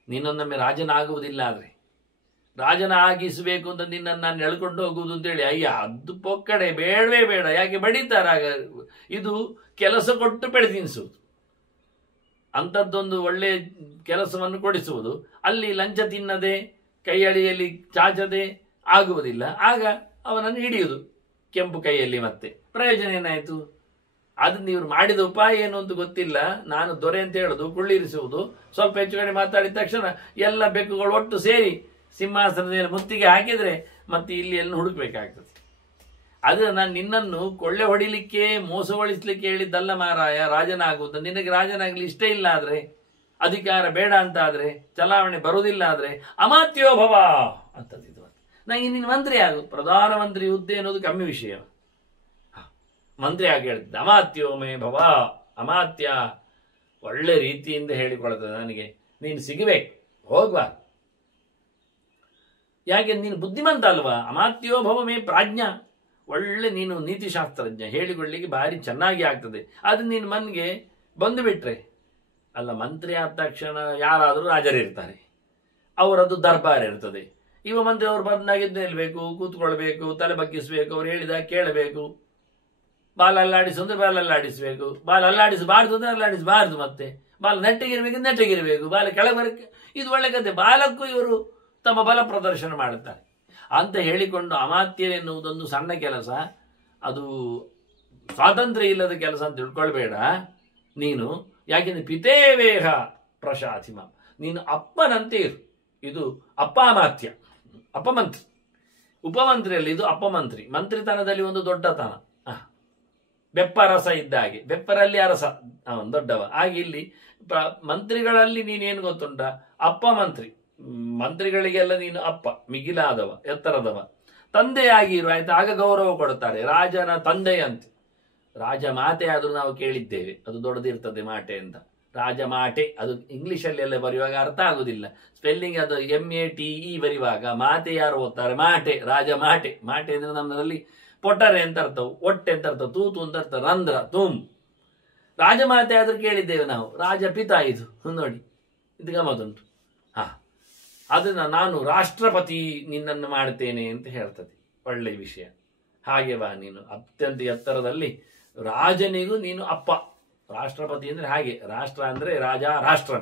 ನೀನೊಂದೊಮ್ಮೆ ರಾಜನಾಗುವುದಿಲ್ಲ, ಆದರೆ ರಾಜನಾಗಿಸಬೇಕು ಅಂತ ನಿನ್ನನ್ನು ನಾನು ಎಳ್ಕೊಂಡು ಹೋಗುವುದು ಅಂತೇಳಿ, ಅಯ್ಯ ಅದು ಪೊಕ್ಕಡೆ, ಬೇಡವೇ ಬೇಡ. ಯಾಕೆ ಬಡಿತಾರಾಗ? ಇದು ಕೆಲಸ ಕೊಟ್ಟು ಬೆಳೆದಿನಿಸುವುದು, ಅಂಥದ್ದೊಂದು ಒಳ್ಳೆಯ ಕೆಲಸವನ್ನು ಕೊಡಿಸುವುದು. ಅಲ್ಲಿ ಲಂಚ ತಿನ್ನದೆ, ಕೈಯಡಿಯಲ್ಲಿ ಚಾಚದೆ ಆಗುವುದಿಲ್ಲ. ಆಗ ಅವನನ್ನು ಹಿಡಿಯುವುದು ಕೆಂಪು ಕೈಯಲ್ಲಿ. ಮತ್ತೆ ಪ್ರಯೋಜನ ಏನಾಯಿತು? ಅದನ್ನು ಇವರು ಮಾಡಿದ ಉಪಾಯ ಏನು ಅಂತ ಗೊತ್ತಿಲ್ಲ. ನಾನು ದೊರೆ ಅಂತ ಹೇಳೋದು, ಕುಳ್ಳಿರಿಸುವುದು, ಸ್ವಲ್ಪ ಹೆಚ್ಚು ಕಡೆ ಮಾತಾಡಿದ ತಕ್ಷಣ ಎಲ್ಲ ಬೆಕ್ಕುಗಳು ಒಟ್ಟು ಸೇರಿ ಸಿಂಹಾಸನದಲ್ಲಿ ಮುತ್ತಿಗೆ ಹಾಕಿದರೆ ಮತ್ತೆ ಇಲ್ಲಿ ಎಲ್ಲ ಹುಡುಕ್ಬೇಕಾಗ್ತದೆ. ಅದು ನಾನು ನಿನ್ನನ್ನು ಕೊಳ್ಳೆ ಹೊಡಿಲಿಕ್ಕೆ, ಮೋಸಗೊಳಿಸ್ಲಿಕ್ಕೆ ಹೇಳಿದ್ದಲ್ಲ ಮಾರಾಯ ರಾಜನಾಗುವುದು. ನಿನಗೆ ರಾಜನಾಗಲಿ ಇಷ್ಟ ಇಲ್ಲ ಆದರೆ, ಅಧಿಕಾರ ಬೇಡ ಅಂತ ಆದರೆ, ಚಲಾವಣೆ ಬರುವುದಿಲ್ಲ ಆದರೆ ಅಮಾತ್ಯೋಭವ ಅಂತದ್ದು. ನಂಗೆ ನಿನ್ನ ಮಂತ್ರಿ ಆಗು. ಪ್ರಧಾನಮಂತ್ರಿ ಹುದ್ದೆ ಅನ್ನೋದು ಕಮ್ಮಿ ವಿಷಯ. ಮಂತ್ರಿ ಆಗಿ ಹೇಳ್ತಿದ್ದೆ, ಅಮಾತ್ಯೋಮೇ ಭವ. ಅಮಾತ್ಯ ಒಳ್ಳೆ ರೀತಿಯಿಂದ ಹೇಳಿಕೊಳ್ತದೆ, ನನಗೆ ನೀನು ಸಿಗಬೇಕು, ಹೋಗ್ವಾ. ಯಾಕೆ ನೀನು ಬುದ್ಧಿಮಂತ ಅಲ್ವಾ? ಅಮಾತ್ಯೋ ಭವ ಮೇ ಪ್ರಾಜ್ಞ. ಒಳ್ಳೆ ನೀನು ನೀತಿಶಾಸ್ತ್ರಜ್ಞ, ಹೇಳಿಕೊಳ್ಳಿಕ್ಕೆ ಭಾರಿ ಚೆನ್ನಾಗಿ ಆಗ್ತದೆ. ಅದು ನೀನು ಮನ್ಗೆ ಬಂದು ಬಿಟ್ರೆ ಅಲ್ಲ. ಮಂತ್ರಿ ಆದ ತಕ್ಷಣ ಯಾರಾದರೂ ರಾಜರಿರ್ತಾರೆ, ಅವರದ್ದು ದರ್ಬಾರ್ ಇರ್ತದೆ. ಇವ ಮಂತ್ರಿ ಅವರು ಬಂದಾಗಿದ್ದು ನಿಲ್ಬೇಕು, ಕೂತ್ಕೊಳ್ಬೇಕು, ತಲೆ ಬಗ್ಗಿಸ್ಬೇಕು, ಅವ್ರು ಹೇಳಿದಾಗ ಕೇಳಬೇಕು. ಬಾಲ ಅಲ್ಲಾಡಿಸು ಅಂದ್ರೆ ಬಾಲ ಅಲ್ಲಾಡಿಸ್ಬೇಕು, ಬಾಲ ಅಲ್ಲಾಡಿಸಬಾರ್ದು ಅಂದ್ರೆ ಅಲ್ಲಾಡಿಸಬಾರ್ದು. ಮತ್ತೆ ಬಾಲ ನೆಟ್ಟಗಿರ್ಬೇಕು, ನೆಟ್ಟಗಿರ್ಬೇಕು, ಬಾಲ ಕೆಳಗೆ ಬರಕ್ಕೆ. ಇದು ಒಳ್ಳೆ ಕತೆ. ಬಾಲಕ್ಕೂ ಇವರು ತಮ್ಮ ಬಲ ಪ್ರದರ್ಶನ ಮಾಡುತ್ತಾರೆ ಅಂತ ಹೇಳಿಕೊಂಡು ಅಮಾತ್ಯರೆನ್ನುವುದೊಂದು ಸಣ್ಣ ಕೆಲಸ. ಅದು ಸ್ವಾತಂತ್ರ್ಯ ಇಲ್ಲದ ಕೆಲಸ ಅಂತ ತಿಳ್ಕೊಳ್ಬೇಡ ನೀನು. ಯಾಕೆಂದ್ರೆ ಪಿತೇವೇಹ ಪ್ರಶಾಧಿಮ, ನೀನು ಅಪ್ಪನಂತೆ ಇರು. ಇದು ಅಪ್ಪಾಮಾತ್ಯ, ಅಪಮಂತ್ರಿ. ಉಪಮಂತ್ರಿಯಲ್ಲಿ ಇದು ಅಪಮಂತ್ರಿ. ಮಂತ್ರಿತನದಲ್ಲಿ ಒಂದು ದೊಡ್ಡತನ, ಬೆಪ್ಪರಸ ಇದ್ದ ಹಾಗೆ, ಬೆಪ್ಪರಲ್ಲಿ ಅರಸ ಅವನು ದೊಡ್ಡವ. ಹಾಗೆ ಇಲ್ಲಿ ಮಂತ್ರಿಗಳಲ್ಲಿ ನೀನೇನು ಗೊತ್ತುಂಟ, ಅಪ್ಪ ಮಂತ್ರಿ. ಮಂತ್ರಿಗಳಿಗೆಲ್ಲ ನೀನು ಅಪ್ಪ, ಮಿಗಿಲಾದವ, ಎತ್ತರದವ, ತಂದೆಯಾಗಿರು, ಆಯ್ತಾ? ಆಗ ಗೌರವ ಕೊಡುತ್ತಾರೆ. ರಾಜನ ತಂದೆ ಅಂತ. ರಾಜ ಮಾತೆ ಆದರೂ ನಾವು ಕೇಳಿದ್ದೇವೆ, ಅದು ದೊಡ್ಡದಿರ್ತದೆ ಮಾಟೆ ಅಂತ. ರಾಜ ಮಾಟೆ ಅದು ಇಂಗ್ಲಿಷಲ್ಲಿ ಎಲ್ಲ ಬರೆಯುವಾಗ ಅರ್ಥ ಆಗುದಿಲ್ಲ. ಸ್ಪೆಲ್ಲಿಂಗ್ ಅದು MATE ಬರೆಯುವಾಗ ಮಾತೆ ಯಾರು ಓದ್ತಾರೆ? ಮಾಟೆ, ರಾಜ ಮಾಟೆ. ಮಾಟೆ ಅಂದ್ರೆ ನಮ್ಮಲ್ಲಿ ಪೊಟ್ಟರೆ ಅಂತ ಅರ್ಥ, ಹೊಟ್ಟೆ ಅಂತ ಅರ್ಥ, ತೂತು ಅಂತ ಅರ್ಥ, ರಂಧ್ರ, ತೂಮ್. ರಾಜಮಾತೆ ಆದ್ರೂ ಕೇಳಿದ್ದೇವೆ ನಾವು. ರಾಜಪಿತ ಇದು ನೋಡಿ, ಇದು ಗಮ್ಮತ್ತುಂಟು. ಅದನ್ನ ನಾನು ರಾಷ್ಟ್ರಪತಿ ನಿನ್ನನ್ನು ಮಾಡ್ತೇನೆ ಅಂತ ಹೇಳ್ತದೆ. ಒಳ್ಳೆಯ ವಿಷಯ. ಹಾಗೆ ಬಾ ನೀನು ಅತ್ಯಂತ ಎತ್ತರದಲ್ಲಿ, ರಾಜನಿಗೂ ನೀನು ಅಪ್ಪ. ರಾಷ್ಟ್ರಪತಿ ಅಂದ್ರೆ ಹಾಗೆ, ರಾಷ್ಟ್ರ ಅಂದ್ರೆ ರಾಜ, ರಾಷ್ಟ್ರ.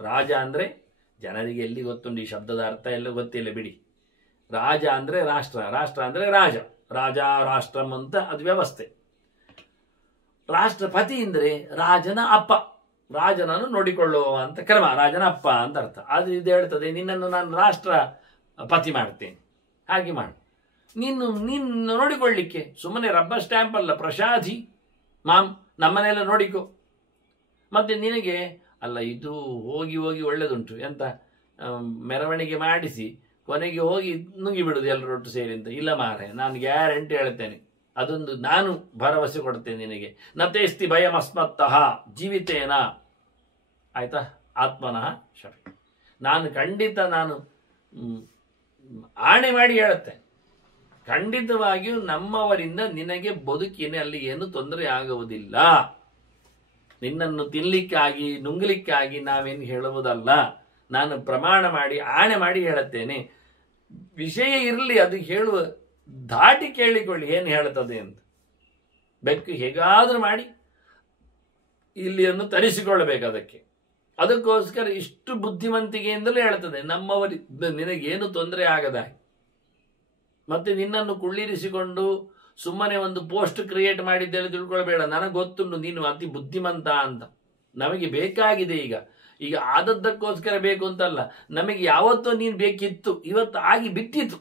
ರಾಜ ಅಂದ್ರೆ ಜನರಿಗೆ ಎಲ್ಲಿ ಗೊತ್ತುಂಟು ಈ ಶಬ್ದದ ಅರ್ಥ ಎಲ್ಲ ಗೊತ್ತಿಲ್ಲ ಬಿಡಿ. ರಾಜ ಅಂದ್ರೆ ರಾಷ್ಟ್ರ, ರಾಷ್ಟ್ರ ಅಂದ್ರೆ ರಾಜ, ರಾಜ ರಾಷ್ಟ್ರಂ ಅಂತ ಅದು ವ್ಯವಸ್ಥೆ. ರಾಷ್ಟ್ರಪತಿ ಅಂದ್ರೆ ರಾಜನ ಅಪ್ಪ, ರಾಜನನ್ನು ನೋಡಿಕೊಳ್ಳುವ ಅಂತ ಕ್ರಮ, ರಾಜನ ಅಪ್ಪ ಅಂತ ಅರ್ಥ. ಆದ್ರೆ ಇದು ಹೇಳ್ತದೆ ನಿನ್ನನ್ನು ನಾನು ರಾಷ್ಟ್ರಪತಿ ಮಾಡ್ತೇನೆ. ಹಾಗೆ ಮಾಡು. ನೀನು ನೋಡಿಕೊಳ್ಳಿಕ್ಕೆ ಸುಮ್ಮನೆ ರಬ್ಬರ್ ಸ್ಟ್ಯಾಂಪ್ ಅಲ್ಲ, ಪ್ರಸಾದಿ ಮಾಮ್, ನಮ್ಮನೆಲ್ಲ ನೋಡಿಕೊ. ಮತ್ತೆ ನಿನಗೆ ಅಲ್ಲ, ಇದು ಹೋಗಿ ಹೋಗಿ ಒಳ್ಳೆದುಂಟು ಎಂತ, ಮೆರವಣಿಗೆ ಮಾಡಿಸಿ ಕೊನೆಗೆ ಹೋಗಿ ನುಂಗಿ ಬಿಡುದು ಎಲ್ಲರೊಟ್ಟು ಸೇರಿ ಅಂತ. ಇಲ್ಲ ಮಾರೆ, ನಾನು ಗ್ಯಾರಂಟಿ ಹೇಳ್ತೇನೆ, ಅದೊಂದು ನಾನು ಭರವಸೆ ಕೊಡ್ತೇನೆ ನಿನಗೆ. ನತೇಸ್ತಿ ಭಯಮಸ್ಮತ್ತಃ ಜೀವಿತೇನ, ಆಯ್ತಾ? ಆತ್ಮನಃ ಶಪಿ. ನಾನು ಖಂಡಿತ, ನಾನು ಆಣೆ ಮಾಡಿ ಹೇಳುತ್ತೆ, ಖಂಡಿತವಾಗಿಯೂ ನಮ್ಮವರಿಂದ ನಿನಗೆ ಬದುಕಿನಲ್ಲಿ ಏನು ತೊಂದರೆ ಆಗುವುದಿಲ್ಲ. ನಿನ್ನನ್ನು ತಿನ್ಲಿಕ್ಕಾಗಿ ನುಂಗಲಿಕ್ಕಾಗಿ ನಾವೇನು ಹೇಳುವುದಲ್ಲ. ನಾನು ಪ್ರಮಾಣ ಮಾಡಿ ಆಣೆ ಮಾಡಿ ಹೇಳುತ್ತೇನೆ. ವಿಷಯ ಇರಲಿ, ಅದು ಹೇಳುವ ದಾಟಿ ಕೇಳಿಕೊಳ್ಳಿ ಏನು ಹೇಳುತ್ತದೆ ಅಂತ. ಬೆಕ್ಕು ಹೇಗಾದ್ರೂ ಮಾಡಿ ಇಲ್ಲಿಯನ್ನು ತರಿಸಿಕೊಳ್ಳಬೇಕು. ಅದಕ್ಕೋಸ್ಕರ ಇಷ್ಟು ಬುದ್ಧಿವಂತಿಕೆಯಿಂದಲೂ ಹೇಳ್ತದೆ, ನಮ್ಮವರಿಂದ ನಿನಗೇನು ತೊಂದರೆ ಆಗದ. ಮತ್ತೆ ನಿನ್ನನ್ನು ಕುಳ್ಳಿರಿಸಿಕೊಂಡು ಸುಮ್ಮನೆ ಒಂದು ಪೋಸ್ಟ್ ಕ್ರಿಯೇಟ್ ಮಾಡಿದ್ದೇನೆ ತಿಳ್ಕೊಳ್ಬೇಡ. ನನಗೆ ಗೊತ್ತುಂಟು ನೀನು ಅತಿ ಬುದ್ಧಿಮಂತ ಅಂತ. ನಮಗೆ ಬೇಕಾಗಿದೆ ಈಗ ಆದದ್ದಕ್ಕೋಸ್ಕರ ಬೇಕು ಅಂತಲ್ಲ, ನಮಗೆ ಯಾವತ್ತೋ ನೀನು ಬೇಕಿತ್ತು, ಇವತ್ತು ಆಗಿ ಬಿಟ್ಟಿತ್ತು.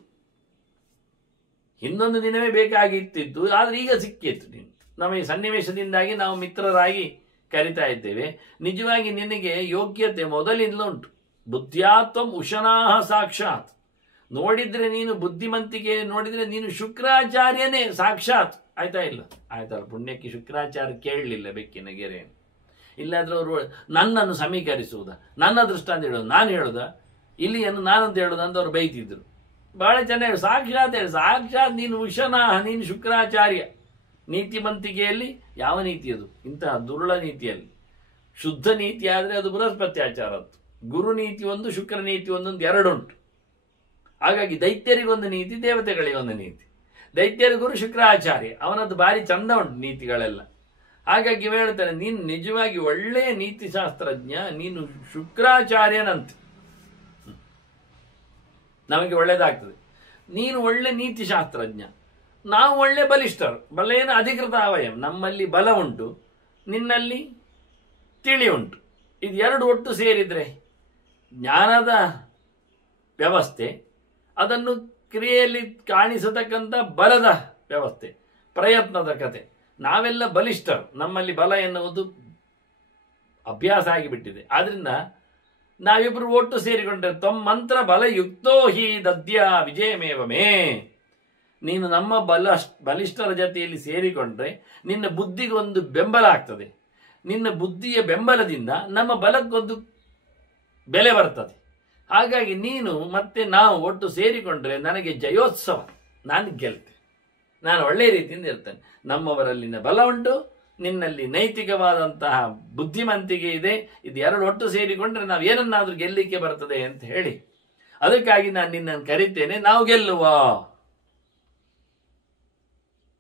ಇನ್ನೊಂದು ದಿನವೇ ಬೇಕಾಗಿತ್ತಿತ್ತು, ಆದ್ರೆ ಈಗ ಸಿಕ್ಕಿತ್ತು. ನೀನು ನಮಗೆ ಸನ್ನಿವೇಶದಿಂದಾಗಿ ನಾವು ಮಿತ್ರರಾಗಿ ಕರಿತಾ ಇದ್ದೇವೆ. ನಿಜವಾಗಿ ನಿನಗೆ ಯೋಗ್ಯತೆ ಮೊದಲಿಂದಲೂ ಉಂಟು. ಬುದ್ಧ್ಯಾತ್ವಂ ಉಶನಾಹ ಸಾಕ್ಷಾತ್. ನೋಡಿದ್ರೆ ನೀನು ಬುದ್ಧಿಮಂತಿಕೆ ನೋಡಿದ್ರೆ ನೀನು ಶುಕ್ರಾಚಾರ್ಯನೇ ಸಾಕ್ಷಾತ್. ಆಯ್ತಾ? ಇಲ್ಲ ಆಯ್ತಲ್ಲ, ಪುಣ್ಯಕ್ಕೆ ಶುಕ್ರಾಚಾರ್ಯ ಕೇಳಲಿಲ್ಲ ಬೆಕ್ಕಿನ ಗೆರೆ. ಇಲ್ಲಾದ್ರೆ ಅವರು ನನ್ನನ್ನು ಸಮೀಕರಿಸುವುದ, ನನ್ನ ದೃಷ್ಟಾಂತ ಹೇಳೋದು, ನಾನು ಹೇಳುದ, ಇಲ್ಲಿಯನ್ನು ನಾನಂತ ಹೇಳುದ ಅಂತ ಅವ್ರು ಬೈತಿದ್ರು. ಬಹಳ ಚೆನ್ನಾಗಿ ಸಾಕ್ಷಾತ್ ಹೇಳಿ, ಸಾಕ್ಷಾತ್ ನೀನು ಉಶನಾಹ, ನೀನು ಶುಕ್ರಾಚಾರ್ಯ. ನೀತಿಮಂತಿಕೆಯಲ್ಲಿ ಯಾವ ನೀತಿ ಅದು? ಇಂತಹ ದುರುಳ ನೀತಿಯಲ್ಲಿ. ಶುದ್ಧ ನೀತಿ ಆದರೆ ಅದು ಬೃಹಸ್ಪತಿ ಆಚಾರದ್ದು. ಗುರು ನೀತಿ ಒಂದು, ಶುಕ್ರ ನೀತಿ ಒಂದೊಂದು ಎರಡುಂಟು. ಹಾಗಾಗಿ ದೈತ್ಯರಿಗೊಂದು ನೀತಿ, ದೇವತೆಗಳಿಗೊಂದು ನೀತಿ. ದೈತ್ಯರ ಗುರು ಶುಕ್ರಾಚಾರ್ಯ, ಅವನದ್ದು ಭಾರಿ ಚಂದ ಉಂಟು ನೀತಿಗಳೆಲ್ಲ. ಹಾಗಾಗಿ ಹೇಳ್ತಾನೆ, ನೀನು ನಿಜವಾಗಿ ಒಳ್ಳೆಯ ನೀತಿ ಶಾಸ್ತ್ರಜ್ಞ, ನೀನು ಶುಕ್ರಾಚಾರ್ಯನಂತೆ ನಮಗೆ ಒಳ್ಳೇದಾಗ್ತದೆ. ನೀನು ಒಳ್ಳೆ ನೀತಿ ಶಾಸ್ತ್ರಜ್ಞ, ನಾವು ಒಳ್ಳೆ ಬಲಿಷ್ಠರು. ಬಲೇನ ಅಧಿಕೃತ ಅವಯಂ, ನಮ್ಮಲ್ಲಿ ಬಲ ಉಂಟು, ನಿನ್ನಲ್ಲಿ ತಿಳಿ ಉಂಟು. ಇದು ಎರಡು ಒಟ್ಟು ಸೇರಿದ್ರೆ ಜ್ಞಾನದ ವ್ಯವಸ್ಥೆ, ಅದನ್ನು ಕ್ರಿಯೆಯಲ್ಲಿ ಕಾಣಿಸತಕ್ಕಂಥ ಬಲದ ವ್ಯವಸ್ಥೆ, ಪ್ರಯತ್ನದ ಕತೆ. ನಾವೆಲ್ಲ ಬಲಿಷ್ಠರು, ನಮ್ಮಲ್ಲಿ ಬಲ ಎನ್ನುವುದು ಅಭ್ಯಾಸ ಆಗಿಬಿಟ್ಟಿದೆ. ಆದ್ರಿಂದ ನಾವಿಬ್ರು ಒಟ್ಟು ಸೇರಿಕೊಂಡ್ರೆ ಮಂತ್ರ ಬಲಯುಕ್ತೋ ಹಿ ದದ್ಯ ವಿಜಯಮೇವಮೇ. ನೀನು ನಮ್ಮ ಬಲಿಷ್ಠರ ಜೊತೆಯಲ್ಲಿ ಸೇರಿಕೊಂಡ್ರೆ ನಿನ್ನ ಬುದ್ಧಿಗೊಂದು ಬೆಂಬಲ ಆಗ್ತದೆ. ನಿನ್ನ ಬುದ್ಧಿಯ ಬೆಂಬಲದಿಂದ ನಮ್ಮ ಬಲಕ್ಕೊಂದು ಬೆಲೆ ಬರ್ತದೆ. ಹಾಗಾಗಿ ನೀನು ಮತ್ತೆ ನಾವು ಒಟ್ಟು ಸೇರಿಕೊಂಡ್ರೆ ನನಗೆ ಜಯೋತ್ಸವ, ನಾನು ಗೆಲ್ತೆ, ನಾನು ಒಳ್ಳೆಯ ರೀತಿಯಿಂದ ಇರ್ತೇನೆ. ನಮ್ಮವರಲ್ಲಿನ ಬಲ ಉಂಟು, ನಿನ್ನಲ್ಲಿ ನೈತಿಕವಾದಂತಹ ಬುದ್ಧಿಮಂತಿಕೆ ಇದೆ. ಇದು ಎರಡು ಒಟ್ಟು ಸೇರಿಕೊಂಡ್ರೆ ನಾವು ಏನನ್ನಾದ್ರೂ ಗೆಲ್ಲಿಕ್ಕೆ ಬರ್ತದೆ ಅಂತ ಹೇಳಿ, ಅದಕ್ಕಾಗಿ ನಾನು ನಿನ್ನನ್ನು ಕರಿತೇನೆ, ನಾವು ಗೆಲ್ಲುವ.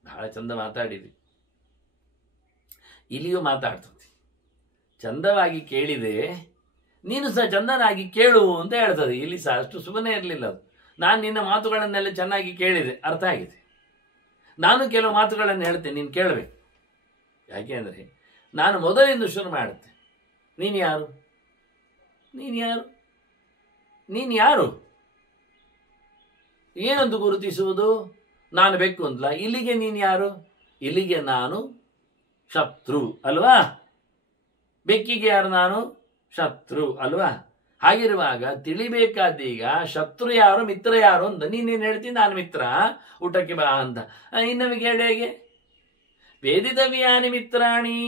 ಬಹಳ ಚಂದ ಮಾತಾಡಿದ್ವಿ. ಇಲ್ಲಿಯೂ ಮಾತಾಡ್ತದೆ, ಚಂದವಾಗಿ ಕೇಳಿದೆ, ನೀನು ಸಹ ಚಂದನಾಗಿ ಕೇಳು ಅಂತ ಹೇಳ್ತದೆ. ಇಲ್ಲಿ ಸಹ ಅಷ್ಟು ಸುಮ್ಮನೆ ಇರಲಿಲ್ಲ ಅದು. ನಾನು ನಿನ್ನ ಮಾತುಗಳನ್ನೆಲ್ಲ ಚೆನ್ನಾಗಿ ಕೇಳಿದೆ, ಅರ್ಥ ಆಗಿದೆ. ನಾನು ಕೆಲವು ಮಾತುಗಳನ್ನು ಹೇಳ್ತೇನೆ, ನೀನು ಕೇಳಬೇಕು. ಯಾಕೆ ಅಂದರೆ ನಾನು ಮೊದಲಿಂದ ಶುರು ಮಾಡುತ್ತೆ. ನೀನು ಯಾರು? ನೀನು ಯಾರು? ನೀನು ಯಾರು? ಏನೊಂದು ಗುರುತಿಸುವುದು? ನಾನು ಬೆಕ್ಕು ಅಂತಲ್ಲ. ಇಲ್ಲಿಗೆ ನೀನು ಯಾರು? ಇಲ್ಲಿಗೆ ನಾನು ಶತ್ರು ಅಲ್ವಾ? ಬೆಕ್ಕಿಗೆ ಯಾರು? ನಾನು ಶತ್ರು ಅಲ್ವಾ? ಹಾಗಿರುವಾಗ ತಿಳಿಬೇಕಾದೀಗ ಶತ್ರು ಯಾರು ಮಿತ್ರ ಯಾರು ಅಂತ. ನೀನೇನು ಹೇಳ್ತೀನಿ? ನಾನು ಮಿತ್ರ, ಊಟಕ್ಕೆ ಬಾ ಅಂತ. ಇನ್ನವಿಗೆ ಹೇಗೆ? ವೇದಿತವ್ಯಾನಿ ಮಿತ್ರಾಣಿ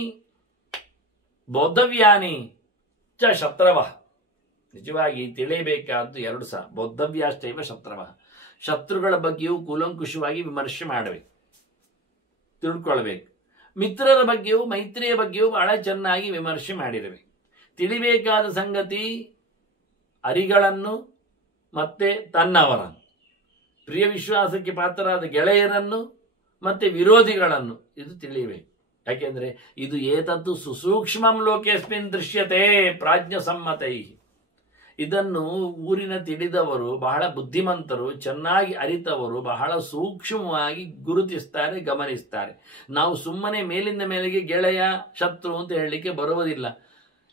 ಬೋದ್ಧವ್ಯಾನಿ ಚ ಶತ್ರವ. ನಿಜವಾಗಿ ತಿಳಿಯಬೇಕಾದ್ದು ಎರಡು ಸಹ. ಬೋದ್ಧವ್ಯಾಶ್ಚೈವ ಶತ್ರವ. ಶತ್ರುಗಳ ಬಗ್ಗೆಯೂ ಕೂಲಂಕುಷವಾಗಿ ವಿಮರ್ಶೆ ಮಾಡಬೇಕು, ತಿಳ್ಕೊಳ್ಬೇಕು. ಮಿತ್ರರ ಬಗ್ಗೆಯೂ ಮೈತ್ರಿಯ ಬಗ್ಗೆಯೂ ಬಹಳ ಚೆನ್ನಾಗಿ ವಿಮರ್ಶೆ ಮಾಡಿರಬೇಕು. ತಿಳಿಬೇಕಾದ ಸಂಗತಿ ಅರಿಗಳನ್ನು ಮತ್ತೆ ತನ್ನವರನ್ನು, ಪ್ರಿಯ ವಿಶ್ವಾಸಕ್ಕೆ ಪಾತ್ರರಾದ ಗೆಳೆಯರನ್ನು ಮತ್ತೆ ವಿರೋಧಿಗಳನ್ನು ಇದು ತಿಳಿಯಬೇಕು. ಯಾಕೆಂದ್ರೆ ಇದು ಏತತ್ತು ಸುಸೂಕ್ಷ್ಮಂ ಲೋಕೇಸ್ಮಿನ್ ದೃಶ್ಯತೆ ಪ್ರಾಜ್ಞ ಸಮ್ಮತೈ. ಇದನ್ನು ಊರಿನ ತಿಳಿದವರು, ಬಹಳ ಬುದ್ಧಿಮಂತರು, ಚೆನ್ನಾಗಿ ಅರಿತವರು ಬಹಳ ಸೂಕ್ಷ್ಮವಾಗಿ ಗುರುತಿಸ್ತಾರೆ, ಗಮನಿಸ್ತಾರೆ. ನಾವು ಸುಮ್ಮನೆ ಮೇಲಿಂದ ಮೇಲೆಗೆ ಗೆಳೆಯ ಶತ್ರು ಅಂತ ಹೇಳಲಿಕ್ಕೆ ಬರುವುದಿಲ್ಲ.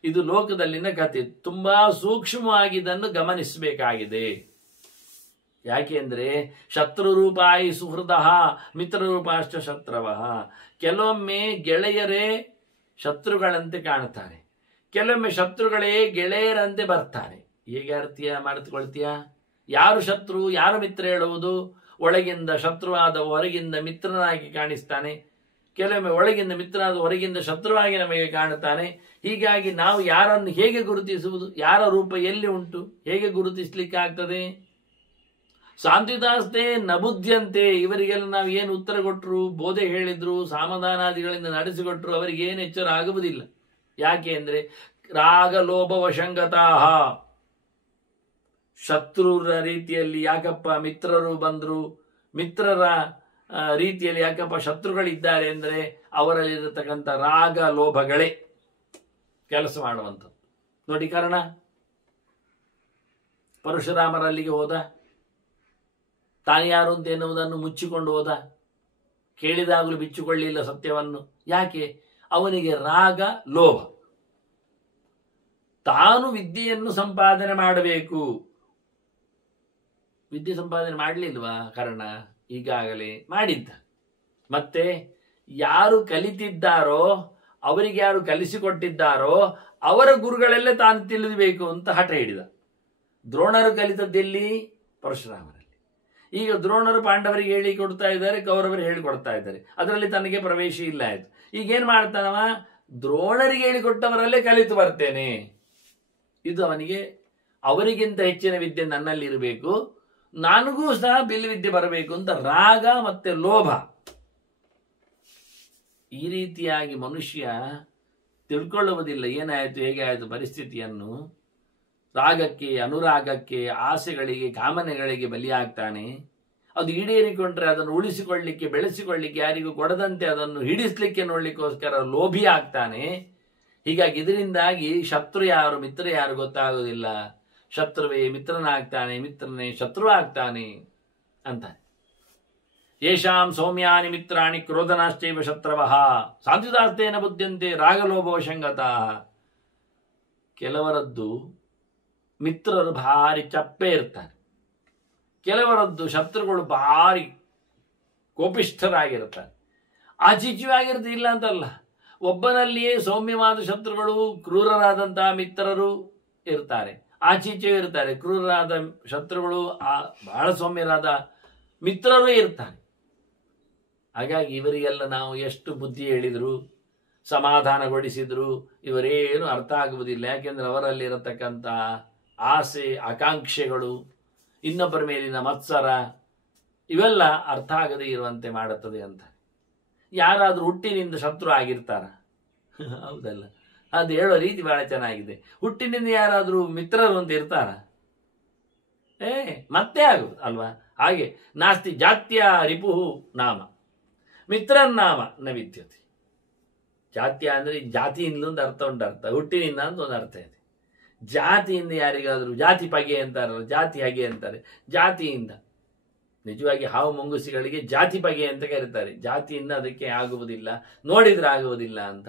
ಇದು ಲೋಕದಲ್ಲಿನ ಕಥೆ. ತುಂಬಾ ಸೂಕ್ಷ್ಮವಾಗಿ ಇದನ್ನು ಗಮನಿಸಬೇಕಾಗಿದೆ. ಯಾಕೆಂದ್ರೆ ಶತ್ರು ರೂಪಾಯಿ ಸುಹೃದ ಮಿತ್ರ ರೂಪಾಶ್ಚ ಶತ್ರವ. ಕೆಲವೊಮ್ಮೆ ಗೆಳೆಯರೇ ಶತ್ರುಗಳಂತೆ ಕಾಣ್ತಾರೆ, ಕೆಲವೊಮ್ಮೆ ಶತ್ರುಗಳೇ ಗೆಳೆಯರಂತೆ ಬರ್ತಾರೆ. ಹೇಗೆ ಅರ್ಥೀಯ ಮಾಡಿಕೊಳ್ತೀಯ? ಯಾರು ಶತ್ರು ಯಾರು ಮಿತ್ರ ಹೇಳುವುದು? ಒಳಗಿಂದ ಶತ್ರುವಾದ ಹೊರಗಿಂದ ಮಿತ್ರನಾಗಿ ಕಾಣಿಸ್ತಾನೆ, ಕೆಲವೊಮ್ಮೆ ಒಳಗಿಂದ ಮಿತ್ರನಾದ ಹೊರಗಿಂದ ಶತ್ರುವಾಗಿ ನಮಗೆ ಕಾಣುತ್ತಾನೆ. ಹೀಗಾಗಿ ನಾವು ಯಾರನ್ನು ಹೇಗೆ ಗುರುತಿಸುವುದು? ಯಾರ ರೂಪ ಎಲ್ಲಿ ಉಂಟು? ಹೇಗೆ ಗುರುತಿಸ್ಲಿಕ್ಕೆ ಆಗ್ತದೆ? ಶಾಂತಿದಾಸ್ತೆ ನಬುದ್ಧಂತೆ. ಇವರಿಗೆಲ್ಲ ನಾವು ಏನು ಉತ್ತರ ಕೊಟ್ಟರು, ಬೋಧೆ ಹೇಳಿದ್ರು, ಸಮಾಧಾನಾದಿಗಳಿಂದ ನಡೆಸಿಕೊಟ್ರು, ಅವರಿಗೆ ಏನು ಎಚ್ಚರ ಆಗುವುದಿಲ್ಲ. ಯಾಕೆ ಅಂದ್ರೆ ರಾಗ ಲೋಭ ವಶಂಗತಾಹ. ಶತ್ರುರ ರೀತಿಯಲ್ಲಿ ಯಾಕಪ್ಪ ಮಿತ್ರರು ಬಂದ್ರು, ಮಿತ್ರರ ರೀತಿಯಲ್ಲಿ ಯಾಕಪ್ಪ ಶತ್ರುಗಳಿದ್ದಾರೆ ಅಂದ್ರೆ ಅವರಲ್ಲಿರತಕ್ಕಂಥ ರಾಗ ಲೋಭಗಳೇ ಕೆಲಸ ಮಾಡುವಂಥದ್ದು. ನೋಡಿ ಕಾರಣ. ಪರಶುರಾಮರಲ್ಲಿಗೆ ಹೋದ, ತಾನು ಯಾರು ಅಂತ ಎನ್ನುವುದನ್ನು ಮುಚ್ಚಿಕೊಂಡು ಹೋದ, ಕೇಳಿದಾಗಲೂ ಬಿಚ್ಚಿಕೊಳ್ಳಿಲ್ಲ ಸತ್ಯವನ್ನು. ಯಾಕೆ? ಅವನಿಗೆ ರಾಗ ಲೋಭ. ತಾನು ವಿದ್ಯೆಯನ್ನು ಸಂಪಾದನೆ ಮಾಡಬೇಕು. ವಿದ್ಯೆ ಸಂಪಾದನೆ ಮಾಡಲಿಲ್ವಾ? ಕಾರಣ ಈಗಾಗಲೇ ಮಾಡಿದ್ದ. ಮತ್ತೆ ಯಾರು ಕಲಿತಿದ್ದಾರೋ, ಅವರಿಗೆ ಯಾರು ಕಲಿಸಿಕೊಟ್ಟಿದ್ದಾರೋ ಅವರ ಗುರುಗಳೆಲ್ಲ ತಾನು ತಿಳಿದಬೇಕು ಅಂತ ಹಠ ಹಿಡಿದ. ದ್ರೋಣರು ಕಲಿತದ್ದೆಲ್ಲಿ? ಪರಶುರಾಮರಲ್ಲಿ. ಈಗ ದ್ರೋಣರು ಪಾಂಡವರಿಗೆ ಹೇಳಿ ಕೊಡ್ತಾ ಇದ್ದಾರೆ, ಕೌರವರು ಹೇಳಿಕೊಡ್ತಾ ಇದ್ದಾರೆ. ಅದರಲ್ಲಿ ತನಗೆ ಪ್ರವೇಶ ಇಲ್ಲ ಆಯ್ತು. ಈಗೇನ್ ಮಾಡ್ತಾನವ? ದ್ರೋಣರಿಗೆ ಹೇಳಿಕೊಟ್ಟವರಲ್ಲೇ ಕಲಿತು ಬರ್ತೇನೆ. ಇದು ಅವನಿಗೆ ಅವರಿಗಿಂತ ಹೆಚ್ಚಿನ ವಿದ್ಯೆ ನನ್ನಲ್ಲಿ ಇರಬೇಕು, ನನಗೂ ಸಹ ಬಿಲ್ವಿದ್ಯೆ ಬರಬೇಕು ಅಂತ ರಾಗ ಮತ್ತೆ ಲೋಭ. ಈ ರೀತಿಯಾಗಿ ಮನುಷ್ಯ ತಿಳ್ಕೊಳ್ಳುವುದಿಲ್ಲ ಏನಾಯಿತು ಹೇಗೆ ಆಯಿತು ಪರಿಸ್ಥಿತಿಯನ್ನು. ರಾಗಕ್ಕೆ, ಅನುರಾಗಕ್ಕೆ, ಆಸೆಗಳಿಗೆ, ಕಾಮನೆಗಳಿಗೆ ಬಲಿಯಾಗ್ತಾನೆ. ಅದು ಈಡೇರಿಕೊಂಡ್ರೆ ಅದನ್ನು ಉಳಿಸಿಕೊಳ್ಳಿಕ್ಕೆ, ಬೆಳೆಸಿಕೊಳ್ಳಿಕ್ಕೆ ಯಾರಿಗೂ ಕೊಡದಂತೆ ಅದನ್ನು ಹಿಡಿಸ್ಲಿಕ್ಕೆ ನೋಡ್ಲಿಕ್ಕೋಸ್ಕರ ಲೋಭಿ ಆಗ್ತಾನೆ. ಹೀಗಾಗಿ ಇದರಿಂದಾಗಿ ಶತ್ರು ಯಾರು ಮಿತ್ರ ಯಾರು ಗೊತ್ತಾಗೋದಿಲ್ಲ. ಶತ್ರುವೇ ಮಿತ್ರನಾಗ್ತಾನೆ, ಮಿತ್ರನೇ ಶತ್ರು ಆಗ್ತಾನೆ ಅಂತ. ಯೇಷಾಂ ಸೌಮ್ಯಾನಿ ಮಿತ್ರಾಣಿ ಕ್ರೋಧನಾಶ್ಚೈವ ಶತ್ರವಃ ಶಾಂತಿದಾಸ್ತೇನ ಬುದ್ಧಂತೆ ರಾಗಲೋಭವಶಂಗತಾ. ಕೆಲವರದ್ದು ಮಿತ್ರರು ಭಾರಿ ಚಪ್ಪೆ ಇರ್ತಾರೆ, ಕೆಲವರದ್ದು ಶತ್ರುಗಳು ಭಾರಿ ಕೋಪಿಷ್ಠರಾಗಿರ್ತಾರೆ. ಆಚೀಚಿಯಾಗಿರುತ್ತೆ ಇಲ್ಲ ಅಂತಲ್ಲ. ಒಬ್ಬನಲ್ಲಿಯೇ ಸೌಮ್ಯವಾದ ಶತ್ರುಗಳು, ಕ್ರೂರರಾದಂತಹ ಮಿತ್ರರು ಇರ್ತಾರೆ. ಆಚೀಚೆ ಇರ್ತಾರೆ ಕ್ರೂರರಾದ ಶತ್ರುಗಳು, ಬಹಳ ಸೌಮ್ಯರಾದ ಮಿತ್ರರು ಇರ್ತಾರೆ. ಹಾಗಾಗಿ ಇವರಿಗೆಲ್ಲ ನಾವು ಎಷ್ಟು ಬುದ್ಧಿ ಹೇಳಿದ್ರು, ಸಮಾಧಾನಗೊಳಿಸಿದ್ರು, ಇವರೇನು ಅರ್ಥ ಆಗುವುದಿಲ್ಲ. ಯಾಕೆಂದ್ರೆ ಅವರಲ್ಲಿರತಕ್ಕಂಥ ಆಸೆ, ಆಕಾಂಕ್ಷೆಗಳು, ಇನ್ನೊಬ್ಬರ ಮೇಲಿನ ಮತ್ಸರ, ಇವೆಲ್ಲ ಅರ್ಥ ಆಗದೇ ಇರುವಂತೆ ಮಾಡುತ್ತದೆ ಅಂತ. ಯಾರಾದ್ರೂ ಹುಟ್ಟಿನಿಂದ ಶತ್ರು ಆಗಿರ್ತಾರ? ಹೌದಲ್ಲ? ಅದು ಹೇಳೋ ರೀತಿ ಬಹಳ ಚೆನ್ನಾಗಿದೆ. ಹುಟ್ಟಿನಿಂದ ಯಾರಾದ್ರೂ ಮಿತ್ರರು ಅಂತ ಇರ್ತಾರ? ಮತ್ತೆ ಆಗುದು ಅಲ್ವಾ? ಹಾಗೆ ನಾಸ್ತಿ ಜಾತ್ಯ ರಿಪುಹು ನಾಮ ಮಿತ್ರನ್ನಾಮ ನ ವಿದ್ಯತೆ. ಜಾತ್ಯ ಅಂದ್ರೆ ಜಾತಿಯಿಂದ ಒಂದು ಅರ್ಥ ಉಂಟು, ಅರ್ಥ ಹುಟ್ಟಿನಿಂದ ಅಂತ ಒಂದು ಅರ್ಥ ಇದೆ. ಜಾತಿಯಿಂದ ಯಾರಿಗಾದ್ರೂ ಜಾತಿ ಪಗೆ ಅಂತಾರಲ್ಲ, ಜಾತಿ ಹಗೆ ಅಂತಾರೆ. ಜಾತಿಯಿಂದ ನಿಜವಾಗಿ ಹಾವು ಮುಂಗುಸಿಗಳಿಗೆ ಜಾತಿ ಬಗೆ ಅಂತ ಕರೀತಾರೆ. ಜಾತಿಯಿಂದ ಅದಕ್ಕೆ ಆಗುವುದಿಲ್ಲ, ನೋಡಿದ್ರೆ ಆಗುವುದಿಲ್ಲ ಅಂತ.